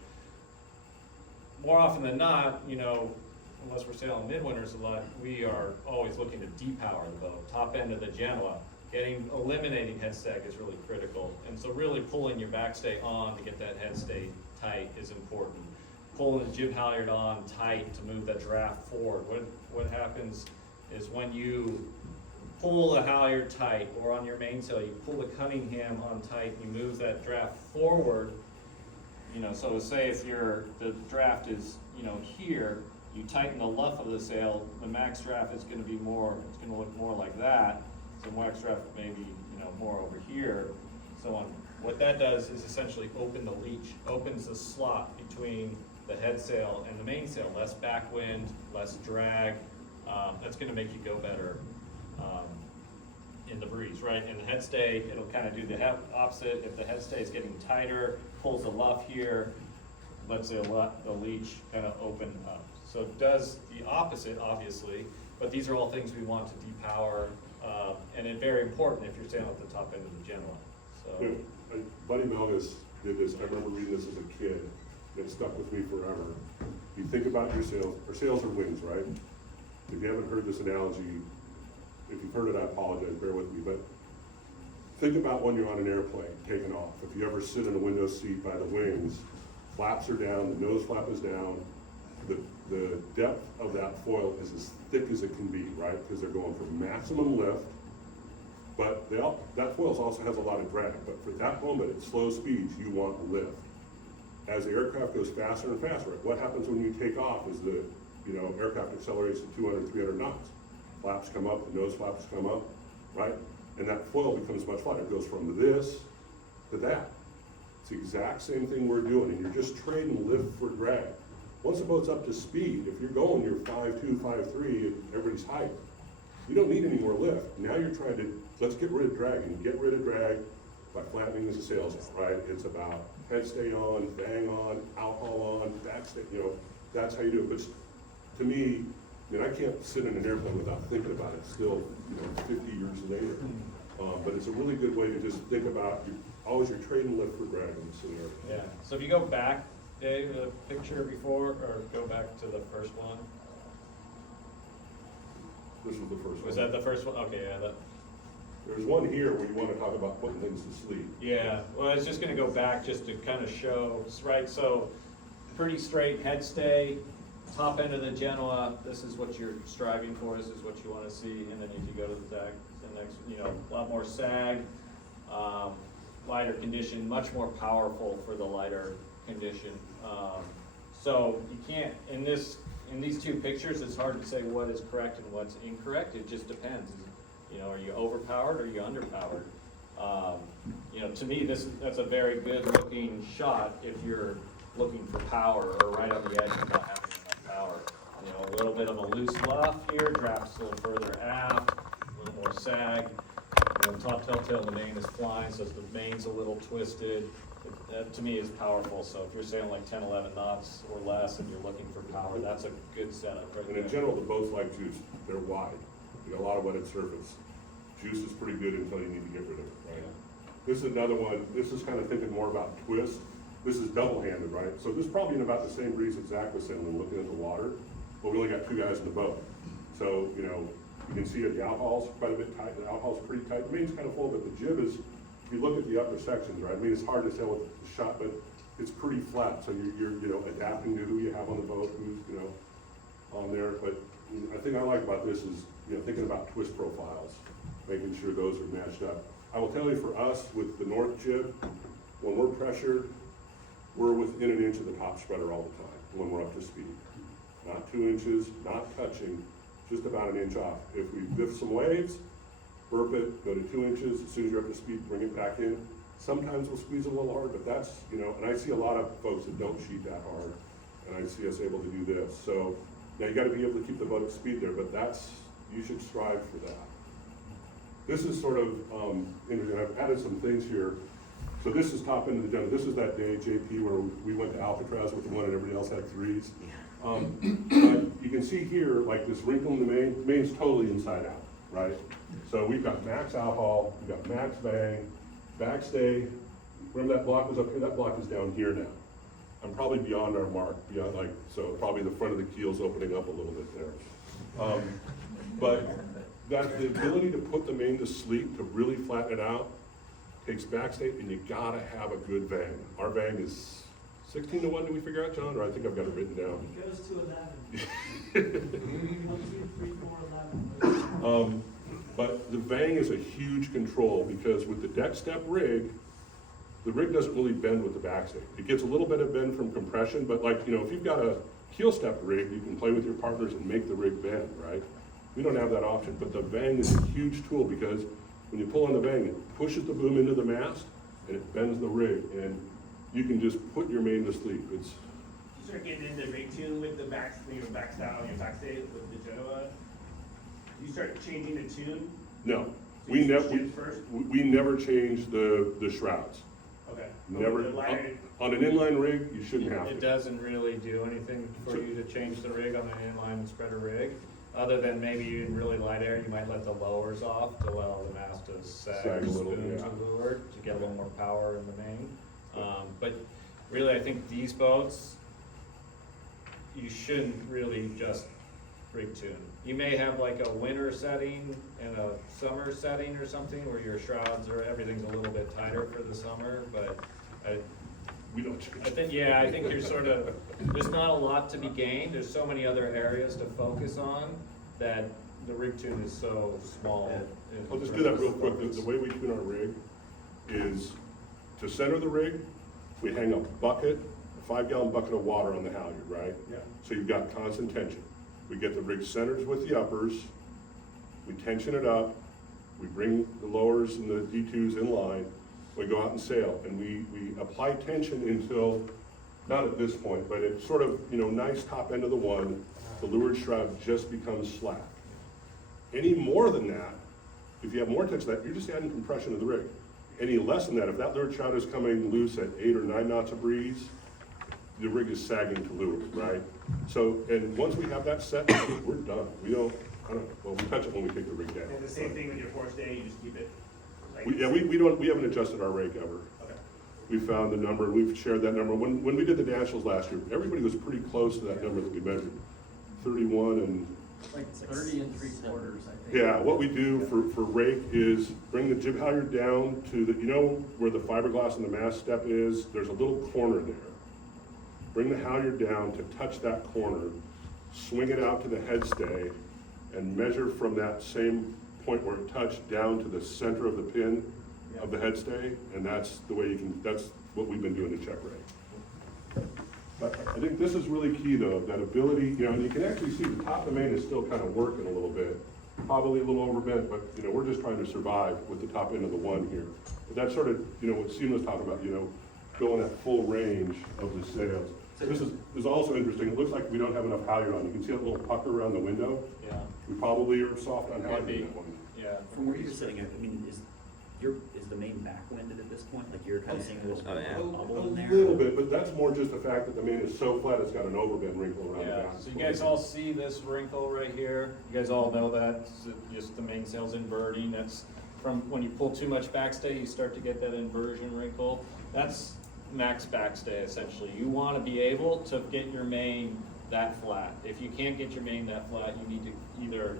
More often than not, unless we're sailing midwinters a lot, we are always looking to depower the boat. Top end of the Genoa, eliminating head sag is really critical. And so really pulling your backstay on to get that head stay tight is important. Pulling the jib halyard on tight to move that draft forward. What happens is when you pull the halyard tight, or on your mainsail, you pull the Cunningham on tight, you move that draft forward, you know, so say if the draft is, you know, here, you tighten the luff of the sail, the max draft is gonna be more, it's gonna look more like that. So max draft maybe, you know, more over here, so on. What that does is essentially open the leach, opens the slot between the head sail and the mainsail, less backwind, less drag. That's gonna make you go better in the breeze, right? In the head stay, it'll kind of do the opposite. If the head stay is getting tighter, pulls the luff here, lets the leach kind of open up. So it does the opposite, obviously, but these are all things we want to depower, and it's very important if you're sailing at the top end of the Genoa. So. You know, Buddy Melgus did this, I remember reading this as a kid, it stuck with me forever. You think about your sails, or sails are wings, right? If you haven't heard this analogy, if you've heard it, I apologize, bear with me, but think about when you're on an airplane taking off. If you ever sit in a window seat by the wings, flaps are down, the nose flap is down, the depth of that foil is as thick as it can be, right? Because they're going for maximum lift, but that foil also has a lot of drag, but for that moment at slow speeds, you want lift. As the aircraft goes faster and faster, what happens when you take off is the aircraft accelerates to 200, 300 knots. Flaps come up, the nose flaps come up, right? And that foil becomes much flatter. It goes from this to that. It's the exact same thing we're doing, and you're just trading lift for drag. Once the boat's up to speed, if you're going your 5.2, 5.3, and everybody's height, you don't need any more lift. Now you're trying to, let's get rid of drag, and get rid of drag by flattening the sails out, right? It's about head stay on, bang on, outhaul on, back stay, that's how you do it. But to me, I can't sit in an airplane without thinking about it still, 50 years later. But it's a really good way to just think about, you're trading lift for drag in this scenario. Yeah, so if you go back, Dave, the picture before, or go back to the first one. This was the first one. Was that the first one? Okay, yeah, There's one here where you want to talk about putting things to sleep. yeah, well, I was just gonna go back just to kind of show, right, so pretty straight head stay, top end of the Genoa, this is what you're striving for, this is what you want to see, and then if you go to the next, a lot more sag, lighter condition, much more powerful for the lighter condition. So you can't, in these two pictures, it's hard to say what is correct and what's incorrect, it just depends. Are you overpowered or are you underpowered? To me, that's a very good looking shot if you're looking for power or right on the edge of not having enough power. A little bit of a loose luff here, drafts a little further aft, a little more sag. Top telltale, the main is flying, so the main's a little twisted. That to me is powerful, so if you're sailing like 10, 11 knots or less and you're looking for power, that's a good setup right And there. in general, the boats like juice, they're wide. You got a lot of wetted surface. Juice is pretty good until you need to get rid of it, right? This is another one, this is kind of thinking more about twist. This is double-handed, right? So this is probably in about the same breeze that Zach was saying when looking at the water, but we only got 2 guys in the boat. So, you can see the outhaul's quite a bit tight, the outhaul's pretty tight, the main's kind of full, but the jib is, if you look at the upper sections, right, it's hard to sail with the shot, but it's pretty flat, so you're adapting to who you have on the boat, who's, on there, but the thing I like about this is, thinking about twist profiles, making sure those are matched up. I will tell you, for us, with the north jib, when we're pressured, we're within an inch of the top spreader all the time, when we're up to speed. Not 2 inches, not touching, just about an inch off. If we lift some waves, burp it, go to 2 inches, as soon as you're up to speed, bring it back in. Sometimes we'll squeeze a little hard, but that's, and I see a lot of folks that don't sheet that hard, and I see us able to do this. So, now you gotta be able to keep the boat at speed there, but you should strive for that. This is sort of, interesting, I've added some things here. So this is top end of the Genoa. This is that day, JP, where we went to Alcatraz with the one and everybody else had 3s. But you can see here, like this wrinkle in the main's totally inside out, right? So we've got max outhaul, we've got max bang, backstay. Remember that block was up here? That block is down here now. I'm probably beyond our mark, so probably the front of the keel's opening up a little bit there. But the ability to put the main to sleep, to really flatten it out, takes backstay, and you gotta have a good bang. Our bang is 16 to 1, did we figure out, John? Or I think I've got it written down. It goes to 11. 1, 2, 3, 4, 11. But the bang is a huge control, because with the deck step rig, the rig doesn't really bend with the backstay. It gets a little bit of bend from compression, but like, you know, if you've got a heel step rig, you can play with your partners and make the rig bend, right? We don't have that option, but the bang is a huge tool, because when you pull on the bang, it pushes the boom into the mast and it bends the rig, and you can just put your main to sleep. It's, You start getting into rig tune with the back style, your backstay with the Genoa. You start changing the tune. no, So we you never, switch first? we never change the shrouds. Okay. Never, The lighter- on an inline rig, you shouldn't have It to. doesn't really do anything for you to change the rig on an inline spreader rig, other than maybe in really light air, you might let the lowers off to allow the mast to Sag sag a little, spoon yeah. to leeward, to get a little more power in the main. But really, I think these boats, you shouldn't really just rig tune. You may have like a winter setting and a summer setting or something where your shrouds or everything's a little bit tighter for the summer, but We don't change. I think you're sort of, there's not a lot to be gained, there's so many other areas to focus on that the rig tune is so small. I'll just do that real quick. The way we tune our rig is to center the rig, we hang a bucket, a 5-gallon bucket of water on the halyard, right? Yeah. So you've got constant tension. We get the rig centered with the uppers, we tension it up, we bring the lowers and the D2s in line, we go out and sail, and we apply tension until, not at this point, but it's sort of, you know, nice top end of the one, the leeward shroud just becomes slack. Any more than that, if you have more tension than that, you're just adding compression to the rig. Any less than that, if that leeward shroud is coming loose at 8 or 9 knots of breeze, the rig is sagging to leeward, right? So, and once we have that set, we're done. We don't, I don't, well, we touch it when we take the rig down. And the same thing with your forestay, you just keep it. Like, We haven't adjusted our rake ever. Okay. We found the number, and we've shared that number. When we did the nationals last year, everybody was pretty close to that number that we measured. 31 and, Like 30 and 3/4, I think. yeah, what we do for rake is bring the jib halyard down to the, you know where the fiberglass and the mast step is? There's a little corner there. Bring the halyard down to touch that corner, swing it out to the headstay, and measure from that same point where it touched down to the center of the pin of the headstay, and that's the way you can, that's what we've been doing to check rake. But I think this is really key though, that ability, you know, and you can actually see the top of the main is still kind of working a little bit, probably a little overbent, but you know, we're just trying to survive with the top end of the one here. But that's sort of, you know, what Sean was talking about, you know, going at full range of the sails. This is also interesting. It looks like we don't have enough halyard on. You can see that little pucker around the window. Yeah, We probably are soft on halyard Could be. in that one. yeah. From where you're sitting, I mean, is the main backwinded at this point? Like you're kind of seeing a little Oh, yeah. bubble in there? A little bit, but that's more just the fact that the main is so flat, it's got an overbend wrinkle around the Yeah, back. so you guys all see this wrinkle right here? You guys all know that, it's just the mainsail's inverting, that's from, when you pull too much backstay, you start to get that inversion wrinkle. That's max backstay essentially. You wanna be able to get your main that flat. If you can't get your main that flat, you need to either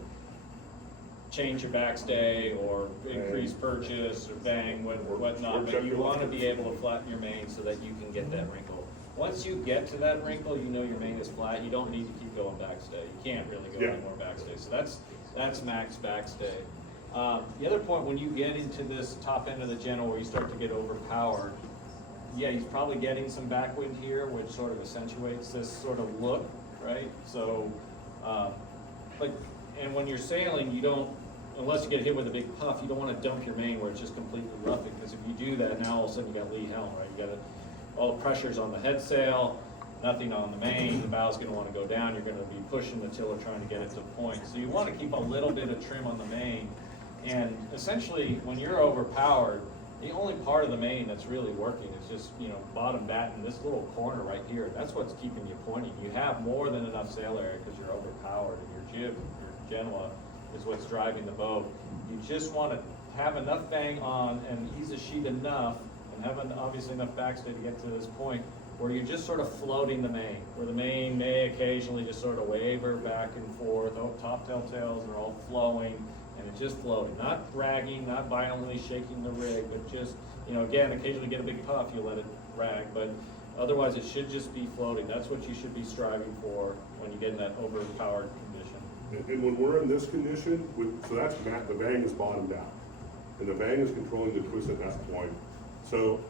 change your backstay or increase purchase or bang, whatnot, but you wanna be able to flatten your main so that you can get that wrinkle. Once you get to that wrinkle, you know your main is flat, you don't need to keep going backstay. You can't really go Yeah. any more backstay, so that's max backstay. The other point, when you get into this top end of the Genoa where you start to get overpowered, yeah, he's probably getting some backwind here, which sort of accentuates this sort of look, right? So, but, and when you're sailing, you don't, unless you get hit with a big puff, you don't wanna dump your main where it's just completely roughing, because if you do that, now all of a sudden you got lee helm, right? You got all the pressure's on the head sail, nothing on the main, the bow's gonna wanna go down, you're gonna be pushing the tiller trying to get it to point. So you wanna keep a little bit of trim on the main, and essentially, when you're overpowered, the only part of the main that's really working is just, you know, bottom bat in this little corner right here. That's what's keeping you pointing. You have more than enough sail area because you're overpowered, and your jib, your Genoa, is what's driving the boat. You just want to have enough bang on and ease the sheet enough, and have obviously enough backstay to get to this point where you're just sort of floating the main, where the main may occasionally just sort of waver back and forth. Oh, top tails are all flowing. And it's just floating, not dragging, not violently shaking the rig, but just, you know, again, occasionally get a big puff, you let it drag, but otherwise it should just be floating. That's what you should be striving for when you get in that overpowered condition. And when we're in this condition, so that's the bang is bottomed out. And the bang is controlling the twist at that point. So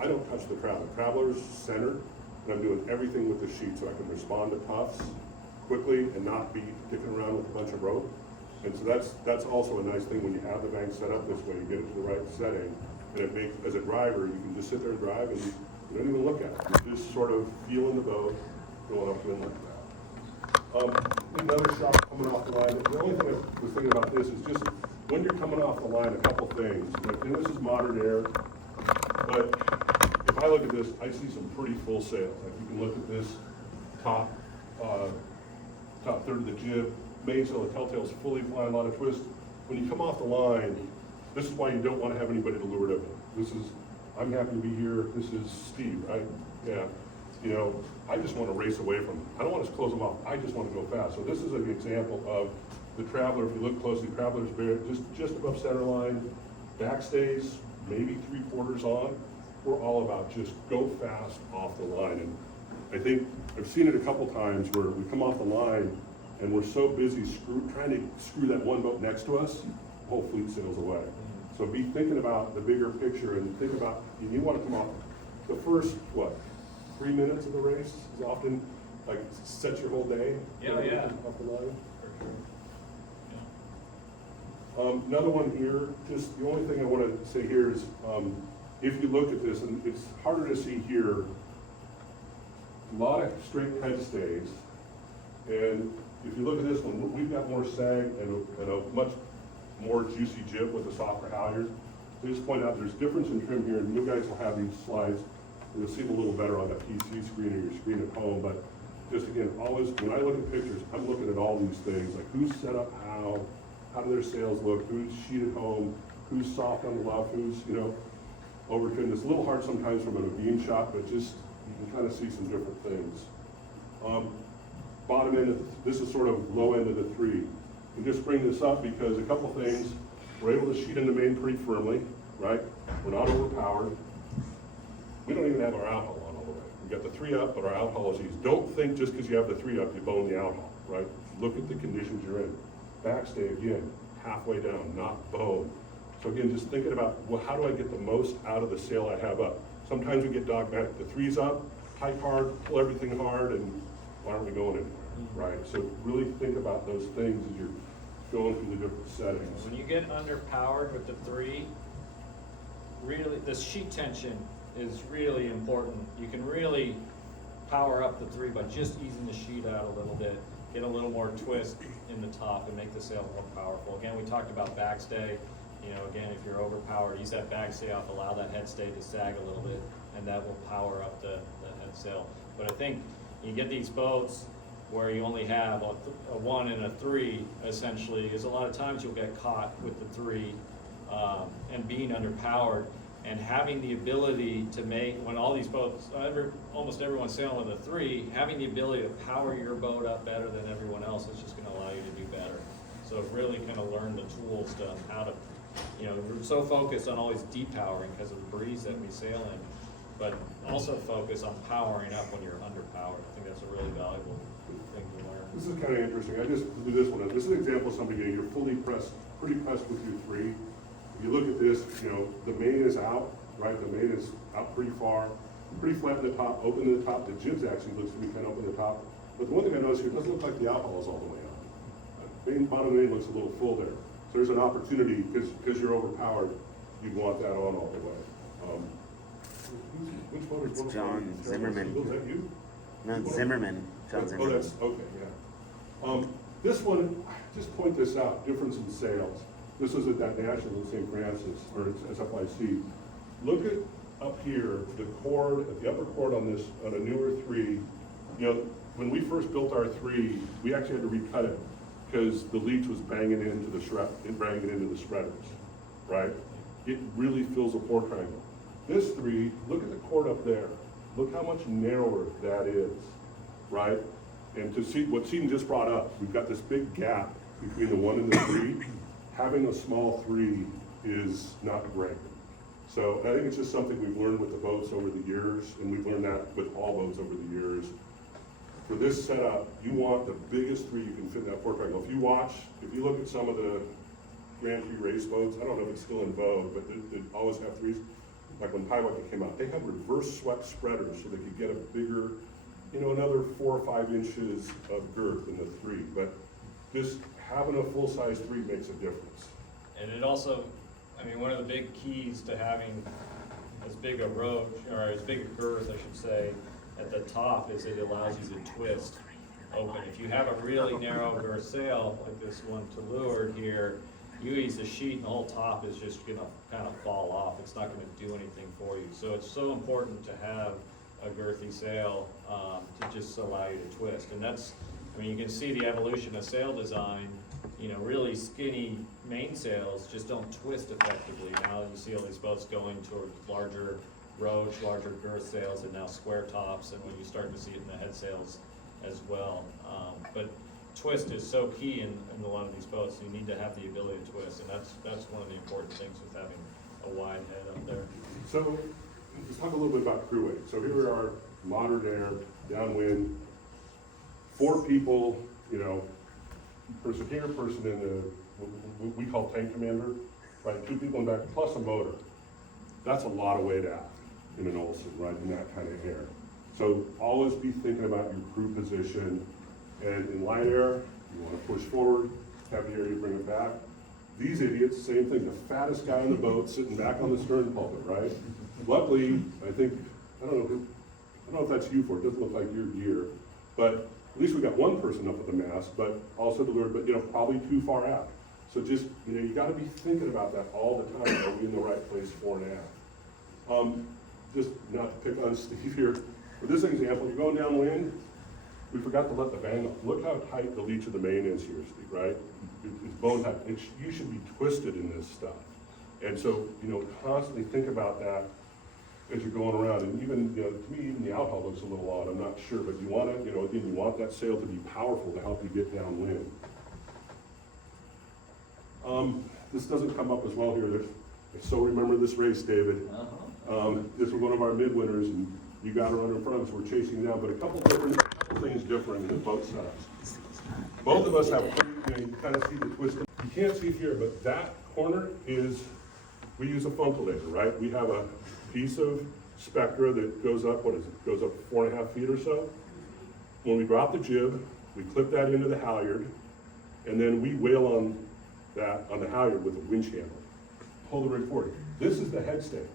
I don't touch the traveler. Traveler's centered, and I'm doing everything with the sheet so I can respond to puffs quickly and not be dicking around with a bunch of rope. And so that's also a nice thing when you have the bang set up this way, you get it to the right setting. And it makes, as a driver, you can just sit there and drive and you don't even look at it. You're just sort of feeling the boat going up to and like that. Another shot coming off the line. The only thing I was thinking about this is just when you're coming off the line, a couple things. And this is modern air, but if I look at this, I see some pretty full sails. Like you can look at this top third of the jib, mainsail, the telltale's fully flying, a lot of twist. When you come off the line, this is why you don't want to have anybody to lure it up. This is, I'm happy to be here. This is Steve, right? Yeah. You know, I just want to race away from them. I don't want to close them off. I just want to go fast. So this is an example of the Traveler. If you look closely, Traveler's just above center line, backstays, maybe 3/4 on. We're all about just go fast off the line. And I think I've seen it a couple times where we come off the line and we're so busy trying to screw that one boat next to us, the whole fleet sails away. So be thinking about the bigger picture and think about, you want to come off the first, 3 minutes of the race is often like sets your whole day. Yeah, yeah. Off the line. For sure. Yeah. Another one here, just the only thing I want to say here is, if you look at this, and it's harder to see here, a lot of straight head stays. And if you look at this one, we've got more sag and a much more juicy jib with a softer halyard. I just point out there's difference in trim here, and you guys will have these slides. You'll see them a little better on the PC screen or your screen at home, but just again, always, when I look at pictures, I'm looking at all these things, like who's set up how do their sails look, who's sheeted home, who's soft on the luff, who's, overtrimmed. It's a little hard sometimes from a beam shot, but just, you can kind of see some different things. Bottom end, this is sort of low end of the 3. And just bring this up because a couple things, we're able to sheet in the main pretty firmly, right? We're not overpowered. We don't even have our outhaul on all the way. We've got the 3 up, but our outhaul is easy. Don't think just because you have the 3 up, you bone the outhaul, right? Look at the conditions you're in. Backstay, again, halfway down, not bone. So again, just thinking about, well, how do I get the most out of the sail I have up? Sometimes we get dogmatic. The 3's up, hike hard, pull everything hard, and why aren't we going anywhere, right? So really think about those things as you're going through the different settings. When you get underpowered with the 3, really, the sheet tension is really important. You can really power up the 3 by just easing the sheet out a little bit, get a little more twist in the top and make the sail more powerful. Again, we talked about backstay. Again, if you're overpowered, use that backstay off, allow that head stay to sag a little bit, and that will power up the head sail. But I think you get these boats where you only have a 1 and a 3, essentially, is a lot of times you'll get caught with the 3 and being underpowered, and having the ability to make, when all these boats, almost everyone's sailing with a 3, having the ability to power your boat up better than everyone else is just gonna allow you to do better. So really kind of learn the tools to how to, we're so focused on always depowering because of the breeze that we sail in, but also focus on powering up when you're underpowered. I think that's a really valuable thing to learn. This is kind of interesting. I just do this one. This is an example of somebody getting, you're fully pressed, pretty pressed with your 3. If you look at this, the main is out, right? The main is out pretty far, pretty flat in the top, open to the top. The jibs actually looks to be kind of open to the top. But the one thing I noticed here, it doesn't look like the outhaul is all the way out. Bottom main looks a little full there. So there's an opportunity, because you're overpowered, you want that on all the way. Which one is It's John Zimmerman. Is that you? No, Zimmerman, John Oh, Zimmerman. that's, okay, yeah. This one, just point this out, difference in sales. This is at that National in St. Francis, or it's SFIC. Look at up here, the cord, at the upper cord on this, on a newer 3, when we first built our 3, we actually had to recut it because the leech was banging into the shredders, right? It really fills a port triangle. This 3, look at the cord up there. Look how much narrower that is, right? And to see what Seadon just brought up, we've got this big gap between the 1 and the 3. Having a small 3 is not great. So I think it's just something we've learned with the boats over the years, and we've learned that with all boats over the years. for this setup, you want the biggest three you can fit in that four triangle. If you look at some of the Grand Prix race boats, I don't know if it's still in vogue, but they always have threes. Like when Paiwaka came out, they had reverse swept spreaders so they could get a bigger, another 4 or 5 inches of girth in the three. But just having a full-size three makes a difference. And it also, one of the big keys to having as big a roach, or as big a girth, I should say, at the top is it allows you to twist open. If you have a really narrow girth sail, like this one to leeward here, you ease the sheet and the whole top is just gonna kind of fall off. It's not gonna do anything for you. So it's so important to have a girthy sail to just allow you to twist. And that's, you can see the evolution of sail design. Really skinny mainsails just don't twist effectively. Now you see all these boats going towards larger roach, larger girth sails, and now square tops, and when you start to see it in the head sails as well. But twist is so key in a lot of these boats. You need to have the ability to twist, and that's one of the important things with having a wide head up there. So let's talk a little bit about crew weight. So here we are, modern air, downwind, 4 people, person here, person in the, what we call tank commander, right? 2 people in back, plus a motor. That's a lot of weight aft in an Olson, right, in that kind of air. So always be thinking about your crew position. And in light air, you want to push forward, heavy air, you bring it back. These idiots, same thing, the fattest guy on the boat sitting back on the stern pulpit, right? Luckily, I don't know if that's you for, it doesn't look like your gear, but at least we got one person up at the mast, but also the leeward, but probably too far aft. So just, you gotta be thinking about that all the time. Are we in the right place fore and aft? Just not to pick on Steve here, for this example, you're going downwind, we forgot to let the bang off. Look how tight the leech of the main is here, Steve, right? It's bone tight. You should be twisted in this stuff. And so, constantly think about that as you're going around. And even, to me, even the out hull looks a little odd, I'm not sure, but you want to, again, you want that sail to be powerful to help you get downwind. This doesn't come up as well here. I so remember this race, David. This was one of our midwinters, and you got her under front of us, we're chasing down, but a couple things different in the boat setups. Both of us have, you kind of see the twist. You can't see here, but that corner is, we use a funkulator, right? We have a piece of Spectra that goes up, goes up 4.5 feet or so. When we drop the jib, we clip that into the halyard, and then we whale on the halyard with a winch handle. Pull the rig forward. This is the headstay,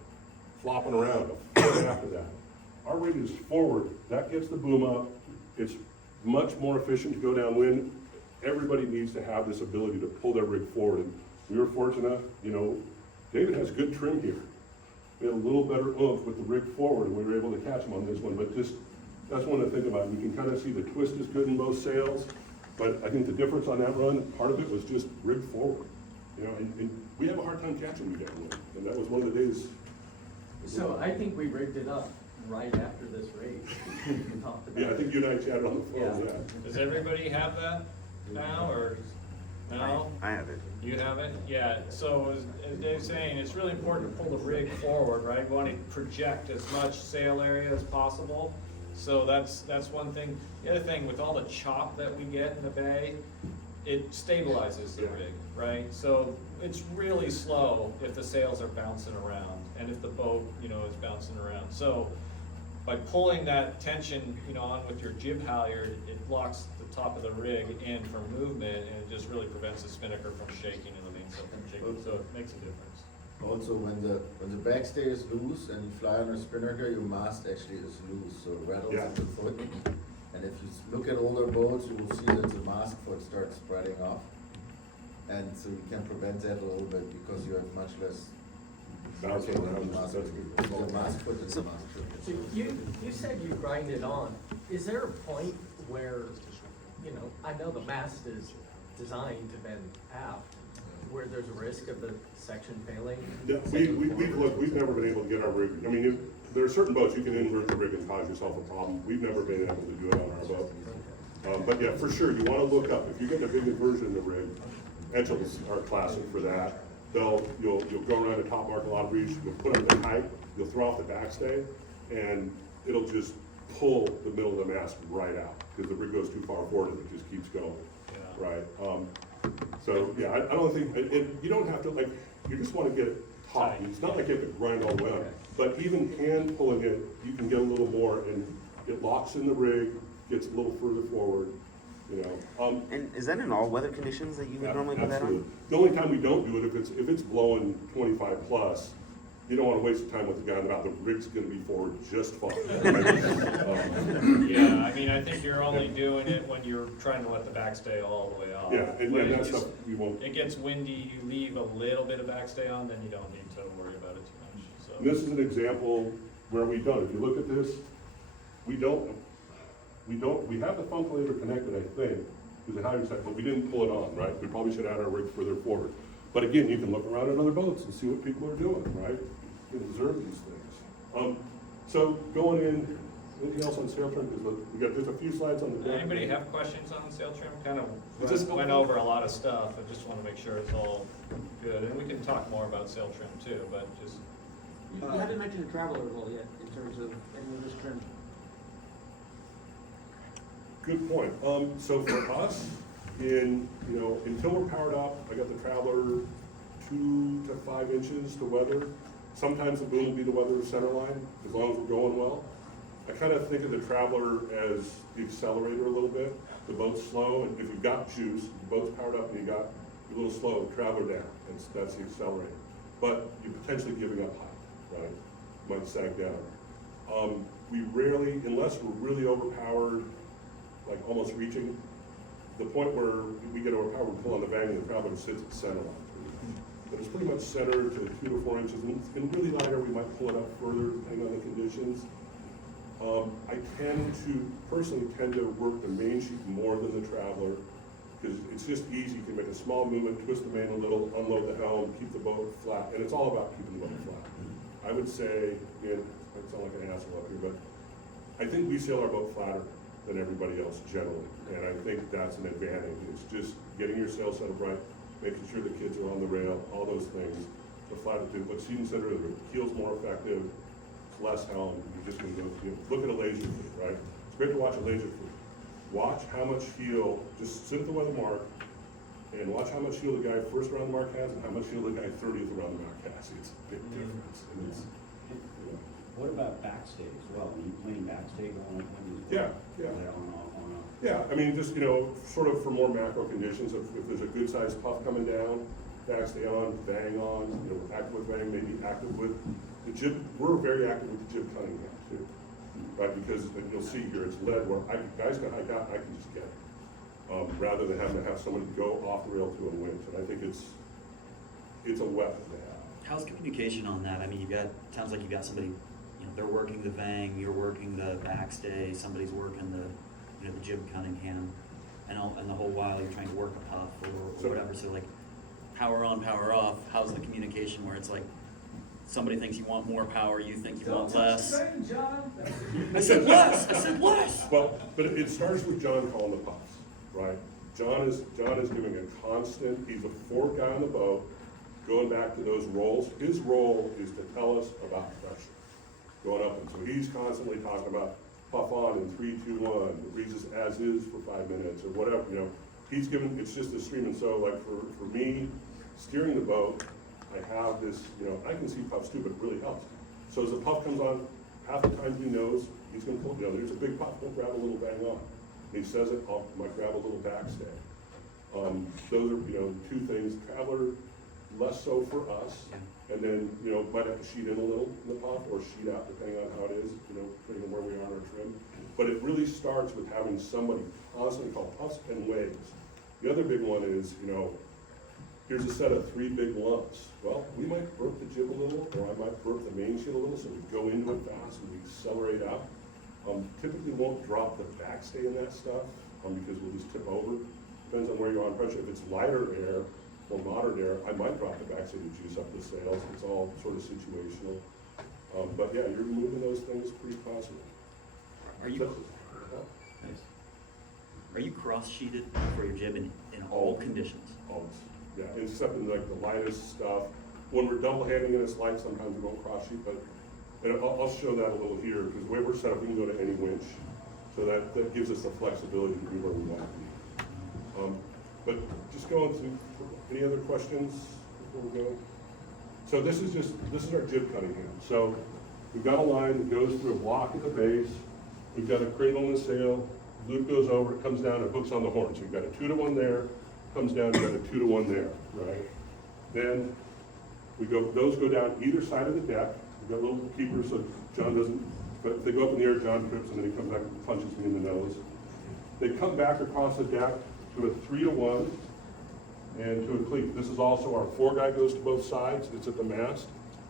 flopping around a foot after that. Our rig is forward, that gets the boom up. It's much more efficient to go downwind. Everybody needs to have this ability to pull their rig forward. And we were fortunate enough, David has good trim here. We had a little better oomph with the rig forward, and we were able to catch him on this one. But just, that's one to think about. You can kind of see the twist is good in both sails, but I think the difference on that run, part of it was just rig forward. And we have a hard time catching you downwind, and that was one of the days. So I think we rigged it up right after this race. We talked about Yeah, I think you and I chatted on the phone, Yeah. yeah. Does everybody have that now, or no? I have it. You have it? Yeah, so as Dave's saying, it's really important to pull the rig forward, right? We want to project as much sail area as possible. So that's one thing. The other thing, with all the chop that we get in the bay, it stabilizes the rig, right? So it's really slow if the sails are bouncing around and if the boat, is bouncing around. So by pulling that tension, on with your jib halyard, it locks the top of the rig in for movement, and it just really prevents the spinnaker from shaking and the mainsail from shaking. So it makes a difference. Also, when the backstay is loose and you fly on a spinnaker, your mast actually is loose, so it rattles Yeah. at the foot. And if you look at older boats, you will see that the mast foot starts spreading off. And so you can prevent that a little bit because you have much less Bouncing around, mast that's foot. good. The mast foot is the mast foot. So you said you grind it on. Is there a point where, I know the mast is designed to bend aft, where there's a risk of the section failing? Yeah, we've never been able to get our rig, there are certain boats you can invert the rig and cause yourself a problem. We've never been able to do it on our boat. But yeah, for sure, you wanna look up, if you get a big inversion in the rig, Etchels are classic for that. You'll go around a top mark, a lot of breeze, you'll put on the kite, you'll throw off the backstay, and it'll just pull the middle of the mast right out, because the rig goes too far forward and it just keeps going, Yeah. right? So, yeah, I don't think, you don't have to, like, you just wanna get it taut. It's not like you have to grind all the way up, but even hand pulling it, you can get a little more, and it locks in the rig, gets a little further forward, you know. And is that in all weather conditions that you would normally put that Absolutely. on? The only time we don't do it, if it's blowing 25 plus, you don't wanna waste your time with the guy in the mouth, the rig's gonna be forward just fine. Yeah, I mean, I think you're only doing it when you're trying to let the backstay all the way off. Yeah, and When that's it's- stuff we won't. It gets windy, you leave a little bit of backstay on, then you don't need to worry about it too much, so. And this is an example where we don't, if you look at this, we have the funculator connected, I think, is a hydro set, but we didn't pull it on, right? We probably should add our rig further forward. But again, you can look around at other boats and see what people are doing, right? You can observe these things. So going in, anything else on sail trim? Because we got just a few slides on the deck. Anybody have questions on sail trim? Kind Is this of went over a lot of stuff, I just wanna make sure it's all good, and we can talk more about sail trim too, but just, You haven't mentioned the traveler at all yet, in terms of any of this trim. Good point. So for us, until we're powered up, I got the Traveler 2 to 5 inches to weather. Sometimes the boom will be the weather center line, as long as we're going well. I kind of think of the Traveler as the accelerator a little bit. The boat's slow, and if you've got juice, the boat's powered up and you got a little slow, Traveler down. That's the accelerator. But you're potentially giving up height, right? Might sag down. We rarely, unless we're really overpowered, like almost reaching the point where we get overpowered, we pull on the vang and the Traveler sits at the center line. But it's pretty much centered to 2 to 4 inches. And in really light air, we might pull it up further depending on the conditions. I personally tend to work the main sheet more than the Traveler, because it's just easy. You can make a small movement, twist the main a little, unload the helm, keep the boat flat, and it's all about keeping the boat flat. I would say, again, I sound like an asshole up here, but I think we sail our boat flatter than everybody else generally, and I think that's an advantage. It's just getting your sail set up right, making sure the kids are on the rail, all those things. The flatitude, but Seadon said earlier, the keel's more effective, it's less helm, you're just gonna go, look at a laser fleet, right? It's great to watch a laser fleet. Watch how much heel, just sit at the weather mark, and watch how much heel the guy first around the mark has, and how much heel the guy 30th around the mark has. It's a big difference, and it's, What about backstay as well? Are you playing backstay going on? Yeah, yeah. On, on, Yeah, I mean, just, sort of for more macro conditions, if there's a good sized puff coming down, backstay on, bang on, active with bang, maybe active with the jib. We're very active with the jib cutting now too, right? Because you'll see here, it's lead where guys can hike out, I can just get it. Rather than having to have somebody go off the rail to a winch, and I think it's a weapon to have. How's communication on that? I mean, sounds like you've got somebody, they're working the vang, you're working the backstay, somebody's working the jib Cunningham, and the whole while you're trying to work a puff or whatever. So like, power on, power off. How's the communication where it's like somebody thinks you want more power, you think you want less? I said less. Well, but it starts with John calling the puffs, right? John is giving a constant. He's a fourth guy on the boat, going back to those rolls. His role is to tell us about pressure going up, and so he's constantly talking about puff on in 3, 2, 1. The breezes as is for 5 minutes or whatever. He's given. It's just a stream, and so like for me, steering the boat, I have this. I can see puffs too, but it really helps. So as the puff comes on, half the time he knows he's going to pull. There's a big puff. We'll grab a little bang on. He says it. I might grab a little backstay. Those are 2 things. Traveler, less so for us. And then, might have to sheet in a little in the puff or sheet out depending on how it is, depending on where we are on our trim. But it really starts with having somebody constantly call puffs and waves. The other big one is, here's a set of 3 big lumps. Well, we might burp the jib a little, or I might burp the main sheet a little, so we go into it fast and we accelerate out. Typically won't drop the backstay in that stuff, because we'll just tip over. Depends on where you're on pressure. If it's lighter air or moderate air, I might drop the backstay to juice up the sails. It's all sort of situational. But yeah, you're moving those things pretty constantly. Are you cross-sheeted for your jib in all conditions? Always. Yeah, except in like the lightest stuff. When we're double handing and it's light, sometimes we won't cross sheet, but And I'll show that a little here, because the way we're set up, we can go to any winch. So that gives us the flexibility to be where we want to be. But just going through, any other questions before we go? So this is our jib cutting hand. So we've got a line that goes through a block at the base. We've got a cradle and a sail. Loop goes over, it comes down, it hooks on the horn. So you've got a 2-to-1 there, comes down, you've got a 2-to-1 there, right? Then those go down either side of the deck. We've got little keepers so John doesn't, but if they go up in the air, John trips and then he comes back and punches me in the nose. They come back across the deck to a 3-to-1 and to a cleat. This is also our foreguy goes to both sides, it's at the mast.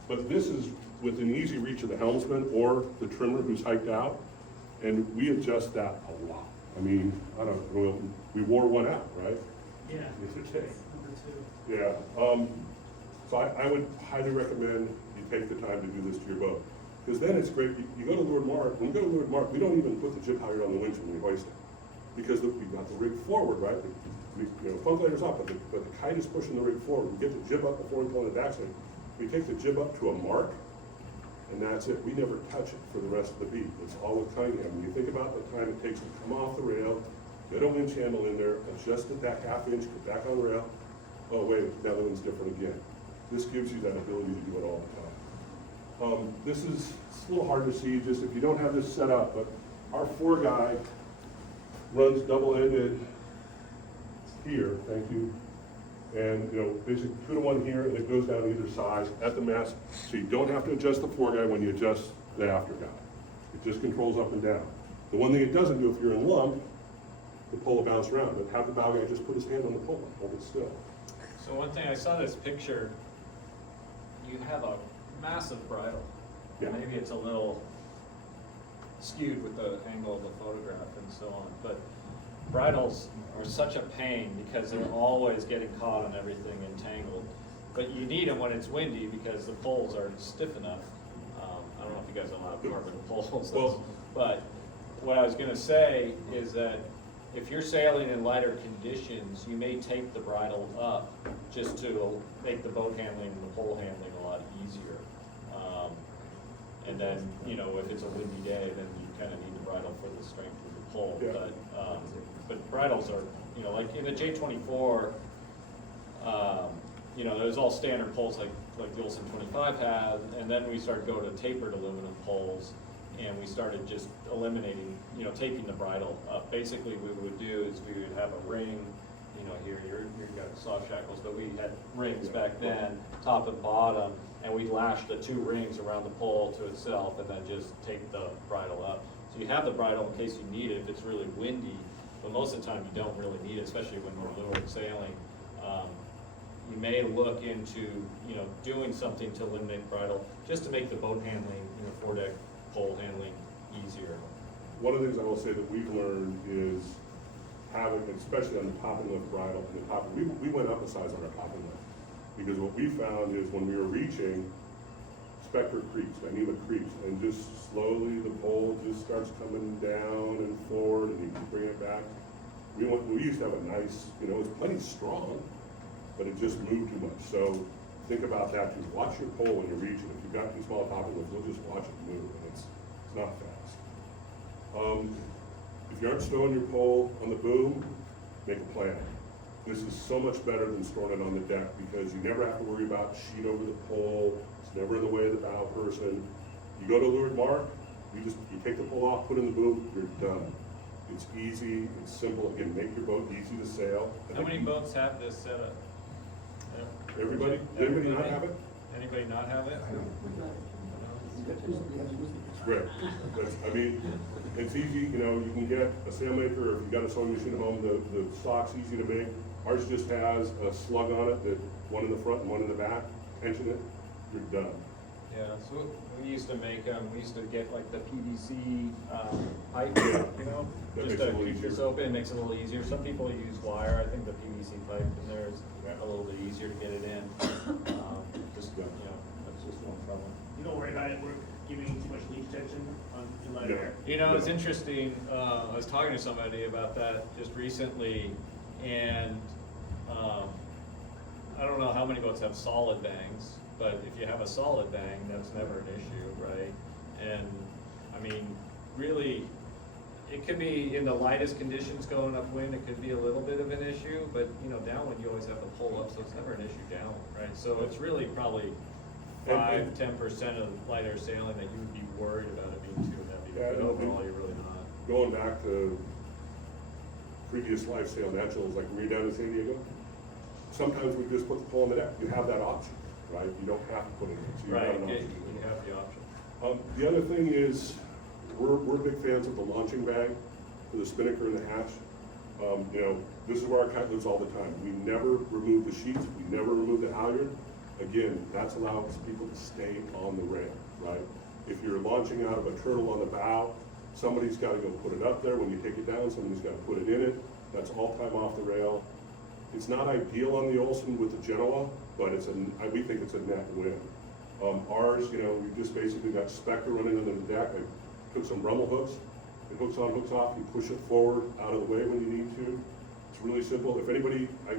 But this is within easy reach of the helmsman or the trimmer who's hiked out. And we adjust that a lot. I mean, I don't know, we wore one out, right? Yeah. The other day. Number 2. Yeah, so I would highly recommend you take the time to do this to your boat. Because then it's great, you go to Leeward Mark, when you go to Leeward Mark, we don't even put the jib halyard on the winch when we hoist it. Because we've got the rig forward, right? Funklator's up, but the kite is pushing the rig forward. We get the jib up before we pull in the backswing. We take the jib up to a mark, and that's it. We never touch it for the rest of the beat. It's all with Cunningham. When you think about the time it takes to come off the rail, get a winch handle in there, adjust it back ½ inch, get back on the rail. Oh wait, now the one's different again. This gives you that ability to do it all the time. This is a little hard to see just if you don't have this set up, but our foreguy runs double-ended here, thank you. And, basically 2-to-1 here, and it goes down either side at the mast. So you don't have to adjust the foreguy when you adjust the after guy. It just controls up and down. The one thing it doesn't do if you're in lump, the pole will bounce around, but have the bow guy just put his hand on the pole, hold it still. So one thing, I saw this picture, you have a massive bridle. Yeah. Maybe it's a little skewed with the angle of the photograph and so on, but bridles are such a pain because they're always getting caught on everything entangled. But you need them when it's windy because the poles are stiff enough. I don't know if you guys allow carbon poles, Well- but what I was gonna say is that if you're sailing in lighter conditions, you may tape the bridle up just to make the boat handling and the pole handling a lot easier. And then, if it's a windy day, then you kind of need the bridle for the strength of the pole. Yeah. But bridles are, like in the J24, there's all standard poles like the Olson 25 had, and then we started going to tapered aluminum poles, and we started just eliminating, taping the bridle up. Basically, what we would do is we would have a ring, here, you've got soft shackles, but we had rings back then, top and bottom, and we lashed the 2 rings around the pole to itself, and then just tape the bridle up. So you have the bridle in case you need it if it's really windy, but most of the time you don't really need it, especially when we're lured sailing. You may look into, doing something to eliminate bridle, just to make the boat handling, foredeck pole handling easier. One of the things I will say that we've learned is having, especially on the top and lift bridle, and the top, we went up a size on our top and lift. Because what we found is when we were reaching, Spectre creeps, Anima creeps, and just slowly the pole just starts coming down and forward, and you can bring it back. We used to have a nice, it was plenty strong, but it just moved too much. So think about that, just watch your pole when you're reaching. If you've got too small top and lift, you'll just watch it move, and it's not fast. If you aren't stowing your pole on the boom, make a plan. This is so much better than storing it on the deck because you never have to worry about sheet over the pole. It's never in the way of the bow person. You go to Leeward Mark, you take the pole off, put in the boom, you're done. It's easy, it's simple. Again, make your boat easy to sail. How many boats have this setup? Everybody not have it? Anybody not have it? It's great. It's easy, you can get a sailmaker, or if you got a sewing machine at home, the stock's easy to make. Ours just has a slug on it, that one in the front and one in the back, tension it, you're done. Yeah, so we used to make them, we used to get like the PVC pipe, That just makes it a to little keep this easier. open, it makes it a little easier. Some people use wire, I think the PVC pipe in there is a little bit easier to get it in. That's just one problem. You don't worry about it, we're giving too much leak tension in light Yeah. air. It's interesting, I was talking to somebody about that just recently, and I don't know how many boats have solid bangs, but if you have a solid bang, that's never an issue, right? And, I mean, really, it could be in the lightest conditions going upwind, it could be a little bit of an issue, but, you know, downwind, you always have the pull up, so it's never an issue downwind, right? So it's really probably 5–10% of lighter sailing that you would be worried about it being too heavy, Yeah, but overall, you're really not. Going back to previous life sail naturals, like when you're down in San Diego, sometimes we just put the pole on the deck. You have that option, right? You don't have to put it in, so you have Right, an option. you have the option. The other thing is, we're big fans of the launching bag for the spinnaker and the hatch. You know, this is where our kite lives all the time. We never remove the sheets, we never remove the halyard. Again, that's allows people to stay on the rail, right? If you're launching out of a turtle on the bow, somebody's gotta go put it up there. When you take it down, somebody's gotta put it in it. That's all time off the rail. It's not ideal on the Olson with the Genoa, but we think it's a net win. Ours, you know, we just basically got Spectre running under the deck. I took some Rummel hooks, it hooks on, hooks off, you push it forward, out of the way when you need to. It's really simple. If anybody, I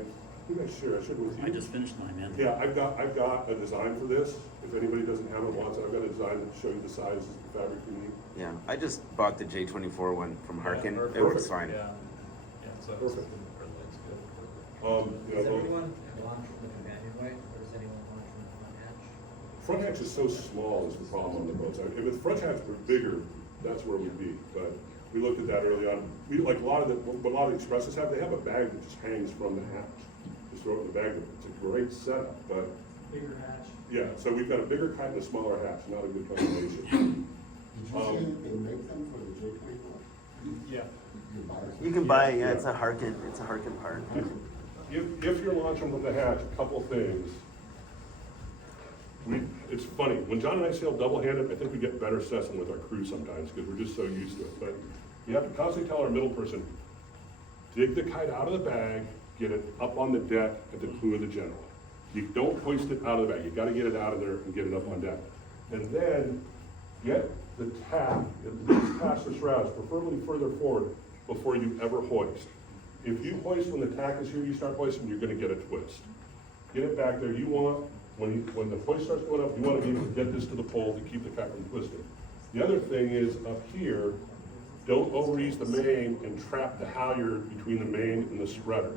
think I shared with you. I just finished mine, man. Yeah, I've got a design for this. If anybody doesn't have it, wants it, I've got a design to show you the sizes, the fabric you need. Yeah, I just bought the J24 one from Harkin. Yeah, It works perfect. fine. Yeah, yeah, so it's Perfect. it's good. You Does know, everyone launch from the companionway, or does anyone launch from the front hatch? front hatch is so small is the problem on the boats. If the front hatch were bigger, that's where we'd be. But we looked at that early on. We, like what a lot of expresses have, they have a bag that just hangs from the hatch. Just throw it in the bag. It's a great setup, but Bigger hatch. yeah, so we've got a bigger kite and a smaller hatch, not a good combination. Did you say they make them for the J24? Yeah. You buy it? You can buy, Yeah. it's a Harkin part. If you're launching from the hatch, a couple things. It's funny, when John and I sail double-handed, I think we get better sessing with our crew sometimes, because we're just so used to it. But you have to constantly tell our middle person, dig the kite out of the bag, get it up on the deck at the clew of the Genoa. You don't hoist it out of the bag, you gotta get it out of there and get it up on deck. And then get the tack, at least past the shrouds, preferably further forward, before you ever hoist. If you hoist when the tack is here, you start hoisting, you're gonna get a twist. Get it back there, you want, when the hoist starts going up, you wanna be able to get this to the pole to keep the kite from twisting. The other thing is, up here, don't overease the main and trap the halyard between the main and the spreader.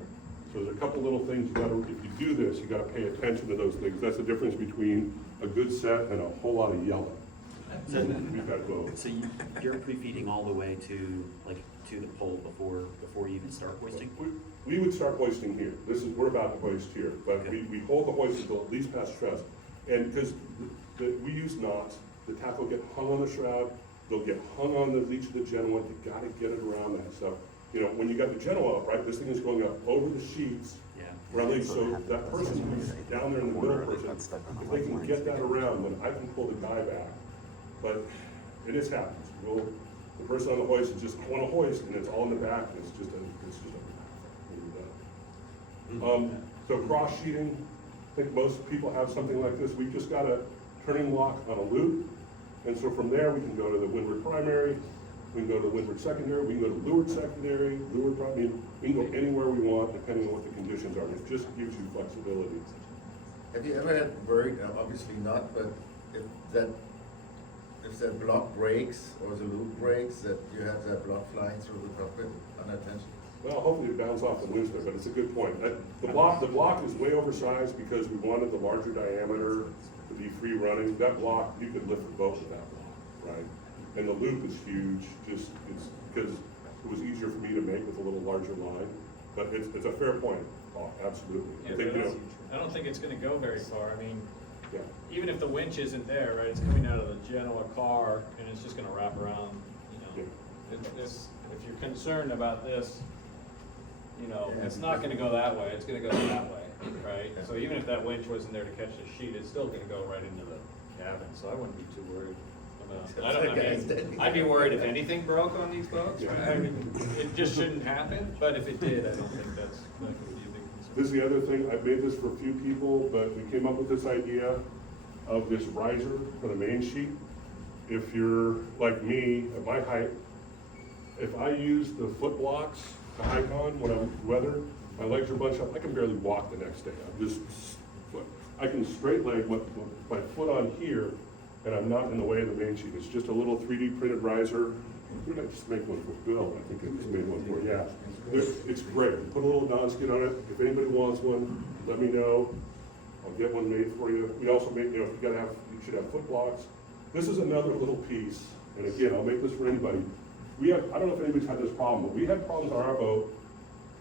So there's a couple little things you gotta, if you do this, you gotta pay attention to those things. That's the difference between a good set and a whole lot of yelling. We've got both. So you're pre-feeding all the way to the pole before you even start hoisting? We would start hoisting here. We're about to hoist here, but we hold the hoist until at least past truss. And because we use knots, the tack will get hung on the shroud, they'll get hung on the leech of the Genoa, you gotta get it around that stuff. You know, when you got the Genoa up, right, this thing is going up over the sheets, Yeah. right, so that person who's down there in the middle person, if they can get that around, then I can pull the guy back. But it just happens. The person on the hoist is just, I wanna hoist, and it's all in the back, and it's just so cross sheeting, I think most people have something like this. We've just got a turning lock on a loop, and so from there, we can go to the windward primary, we can go to the windward secondary, we can go to leeward secondary, leeward primary, we can go anywhere we want, depending on what the conditions are. It just gives you flexibility. Have you ever had worried, obviously not, but if that block breaks or the loop breaks, that you have that block flying through the cockpit unattended? Well, hopefully it bounces off the wings there, but it's a good point. The block is way oversized because we wanted the larger diameter to be free running. That block, you could lift the boat with that block, right? And the loop is huge, it's because it was easier for me to make with a little larger line. But it's a fair point, oh, absolutely. I Yeah, think, but I don't think it's gonna go very far. I mean, yeah. even if the winch isn't there, right, it's coming out of the Genoa car and it's just gonna wrap around, you know. If you're concerned about this, you know, it's not gonna go that way, it's gonna go that way, right? So even if that winch wasn't there to catch the sheet, it's still gonna go right into the cabin, so I wouldn't be too worried about, I'd be worried if anything broke on these boats, right? I mean, it just shouldn't happen, but if it did, I don't think that's gonna be a big concern. This is the other thing, I've made this for a few people, but we came up with this idea of this riser for the main sheet. If you're like me, at my height, if I use the foot blocks to hike on when I'm weather, my legs are bunched up, I can barely walk the next day. I can straight leg with my foot on here, and I'm not in the way of the main sheet. It's just a little 3D printed riser. Who did I just make one for Bill? I think I just made one for, yeah. It's great. Put a little non-skid on it. If anybody wants one, let me know. I'll get one made for you. We also make, you should have foot blocks. This is another little piece, and again, I'll make this for anybody. I don't know if anybody's had this problem, but we had problems on our boat.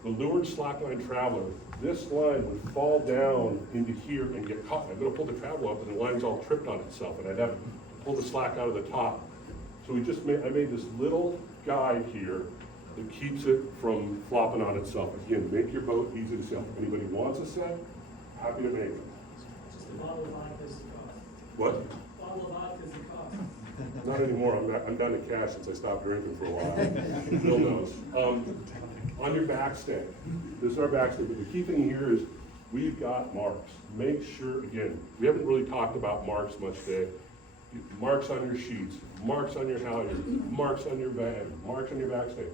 The lured slackline traveler, this line would fall down into here and get caught. I'm gonna pull the travel up and the line's all tripped on itself, and I'd have to pull the slack out of the top. So I made this little guide here that keeps it from flopping on itself. Again, make your boat easy to sail. If anybody wants a set, happy to make it. Just a bottle of vodka is the cost. What? Bottle of vodka is the cost. Not anymore. I'm down to cash since I stopped drinking for a while. Bill knows. On your backstay, this is our backstay, but the key thing here is we've got marks. Make sure, again, we haven't really talked about marks much today. Marks on your sheets, marks on your halyard, marks on your van, marks on your backstay.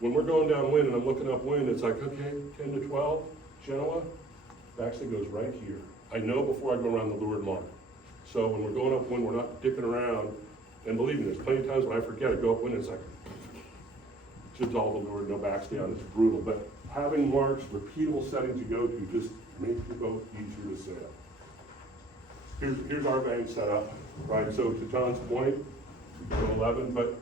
When we're going downwind and I'm looking upwind, it's like, okay, 10 to 12, Genoa, backstay goes right here. I know before I go around the lured mark. So when we're going upwind, we're not dicking around. And believe me, there's plenty of times when I forget, I go upwind and it's like, should all the lured, no backstay on, it's brutal. But having marks, repeatable settings you go to, just make your boat easier to sail. Here's our vang setup, right? So to John's point, we go 11, but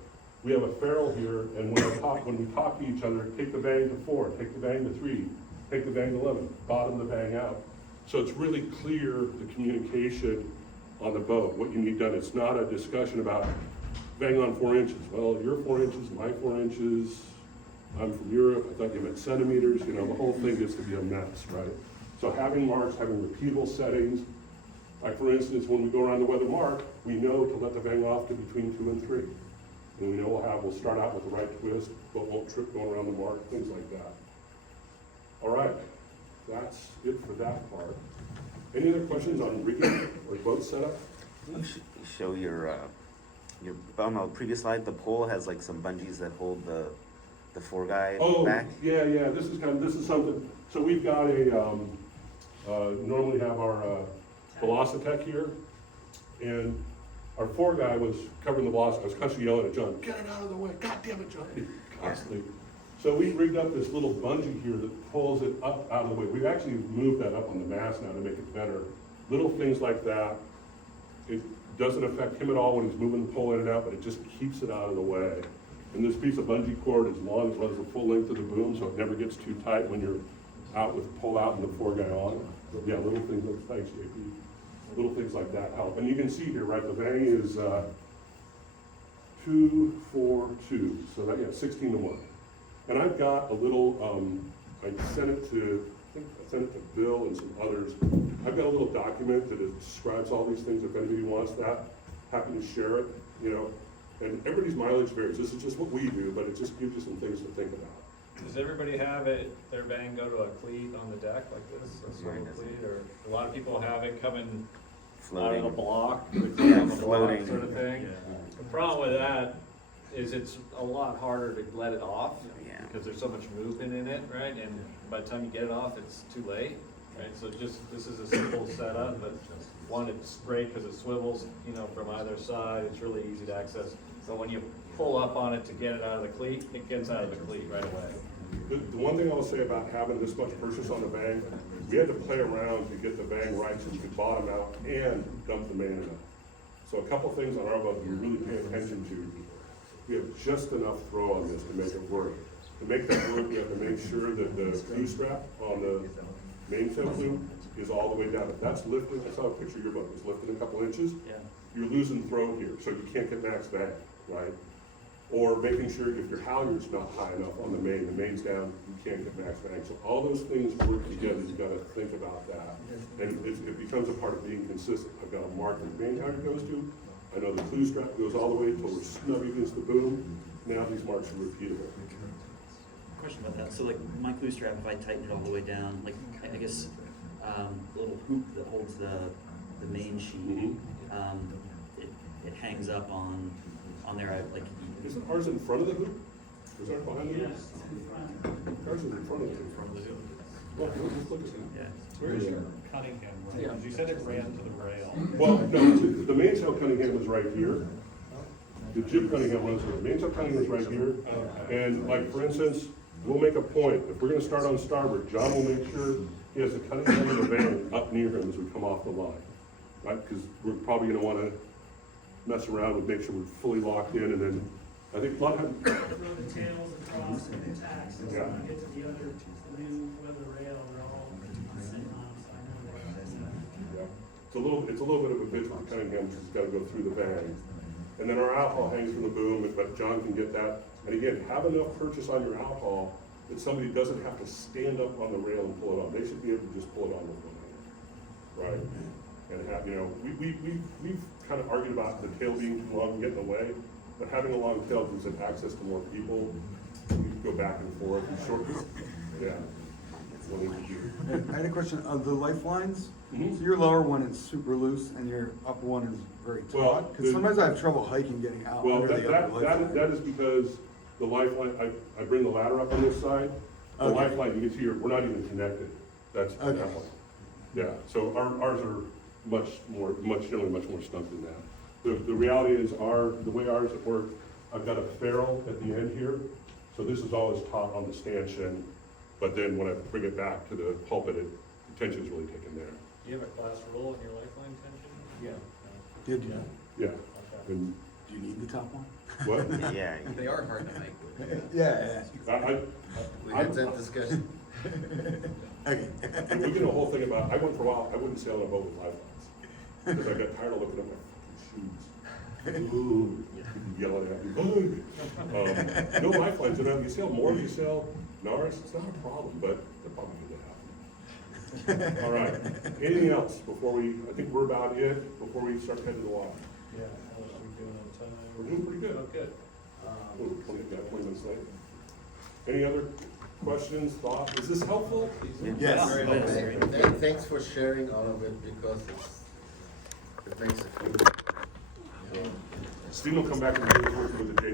we have a ferrule here, and when we talk to each other, take the vang to 4, take the vang to 3, take the vang to 11, bottom the vang out. So it's really clear the communication on the boat, what you need done. It's not a discussion about vang on 4 inches. Well, you're 4 inches, my 4 inches, I'm from Europe, I thought you meant centimeters, the whole thing gets to be a mess, right? So having marks, having repeatable settings, like for instance, when we go around the weather mark, we know to let the vang off to between 2 and 3. And we know we'll start out with the right twist, but won't trip going around the mark, things like that. All right, that's it for that part. Any other questions on rigging or boat setup? You show your on the previous slide, the pole has like some bungees that hold the foreguy back. Yeah, this is something, so we've got normally have our Velocitech here, and our foreguy was covering the Velocitech. I was constantly yelling at John, get it out of the way, God damn it, John, constantly. So we rigged up this little bungee here that pulls it up out of the way. We've actually moved that up on the mast now to make it better. Little things like that. It doesn't affect him at all when he's moving the pole in and out, but it just keeps it out of the way. And this piece of bungee cord is long, as runs the full length of the boom, so it never gets too tight when you're out with the pole out and the foreguy on. So yeah, little things like, thanks JP. Little things like that help. And you can see here, right, the vang is 2, 4, 2. So that, 16 to 1. And I've got a little, I sent it to Bill and some others. I've got a little document that describes all these things. If anybody wants that, happy to share it, And everybody's mileage varies. This is just what we do, but it just gives you some things to think about. Does everybody have their vang go to a cleat on the deck like this, a solo cleat, or a lot of people have it coming out of a block, on the block sort of thing? The problem with that is it's a lot harder to let it off because there's so much movement in it, right? And by the time you get it off, it's too late, right? So this is a simple setup, but one, it's great because it swivels, from either side. It's really easy to access. So when you pull up on it to get it out of the cleat, it gets out of the cleat right away. The one thing I'll say about having this much purchase on the vang, we had to play around to get the vang right so we could bottom out and dump the main in it. So a couple things on our boat that we really pay attention to. We have just enough throw on this to make it work. To make that work, we have to make sure that the screw strap on the mainsail loop is all the way down. If that's lifted, I saw a picture of your boat, it's lifted a couple inches. You're losing throw here, so you can't get max vang, right? Or making sure if your halyard's not high enough on the main's down, you can't get max vang. So all those things work together, you've got to think about that. And it becomes a part of being consistent. I've got a mark that the main halyard goes to. I know the clue strap goes all the way until we're snug against the boom. Now these marks are repeatable. Question about that. So like my clue strap, if I tighten it all the way down, like I guess the little hoop that holds the main sheet, it hangs up on there. Isn't ours in front of the hoop? Is that behind you? Yes, it's in front. Cars are in front of you. Well, just look at that. Yeah. Where's your Cunningham Road? Yeah. Because you said it ran to the rail. Well, no, the mainsail Cunningham is right here. The Jib Cunningham runs here. The mainsail Cunningham is right here. And like, for instance, we'll make a point, if we're gonna start on starboard, John will make sure he has the Cunningham in the van up near him as we come off the line. Right, because we're probably gonna wanna mess around with, make sure we're fully locked in, and then, I think a lot of times, Throw the tails across and the tacks, and so Yeah. when you get to the other, the new weather rail, they're all sitting on, so I know they're. yeah, it's a little bit of a bitch with Cunningham, because it's gotta go through the van. And then our alcohol hangs from the boom, but John can get that. And again, have enough purchase on your alcohol that somebody doesn't have to stand up on the rail and pull it on. They should be able to just pull it on with one hand, right? And have, we've kind of argued about the tail being too long and getting away, but having a long tail gives it access to more people. You can go back and forth and short, yeah. What do you do? I had a question of the lifelines. Mhm. So your lower one is super loose and your upper one is very Well, taut? the- Because sometimes I have trouble hiking getting out Well, under that, the upper that lifeline. is because the lifeline, I bring the ladder up on this side. The Okay. lifeline, you can see here, we're not even connected. That's that Okay. one. Yeah, so ours are generally much more snug than that. The reality is the way ours work, I've got a ferrule at the end here. So this is always taut on the stanchion, but then when I bring it back to the pulpit, the tension's really taken there. Do you have a class rule in your lifeline tension? Yeah. Did you? Yeah. And Do you need the top one? what? Yeah. They are hard to make. Yeah, We had that discussion. yeah. Okay. We did a whole thing about, I went for a while, I wouldn't sail on a boat with lifelines. Because I got tired of looking at my fucking shoes. Ooh, people yelling at me. No lifelines, you sail more, you sail NARS, it's not a problem, but they're probably gonna happen. All right, anything else before I think we're about it, before we start heading to the water? Yeah, how much are we doing on time? We're doing pretty good. Oh, good. Ooh, 20 minutes late. Any other questions, thoughts? Is this helpful? Yes. Very nice, very nice. Thanks for sharing all of it, because it makes it. Steve will come back and do his work with the J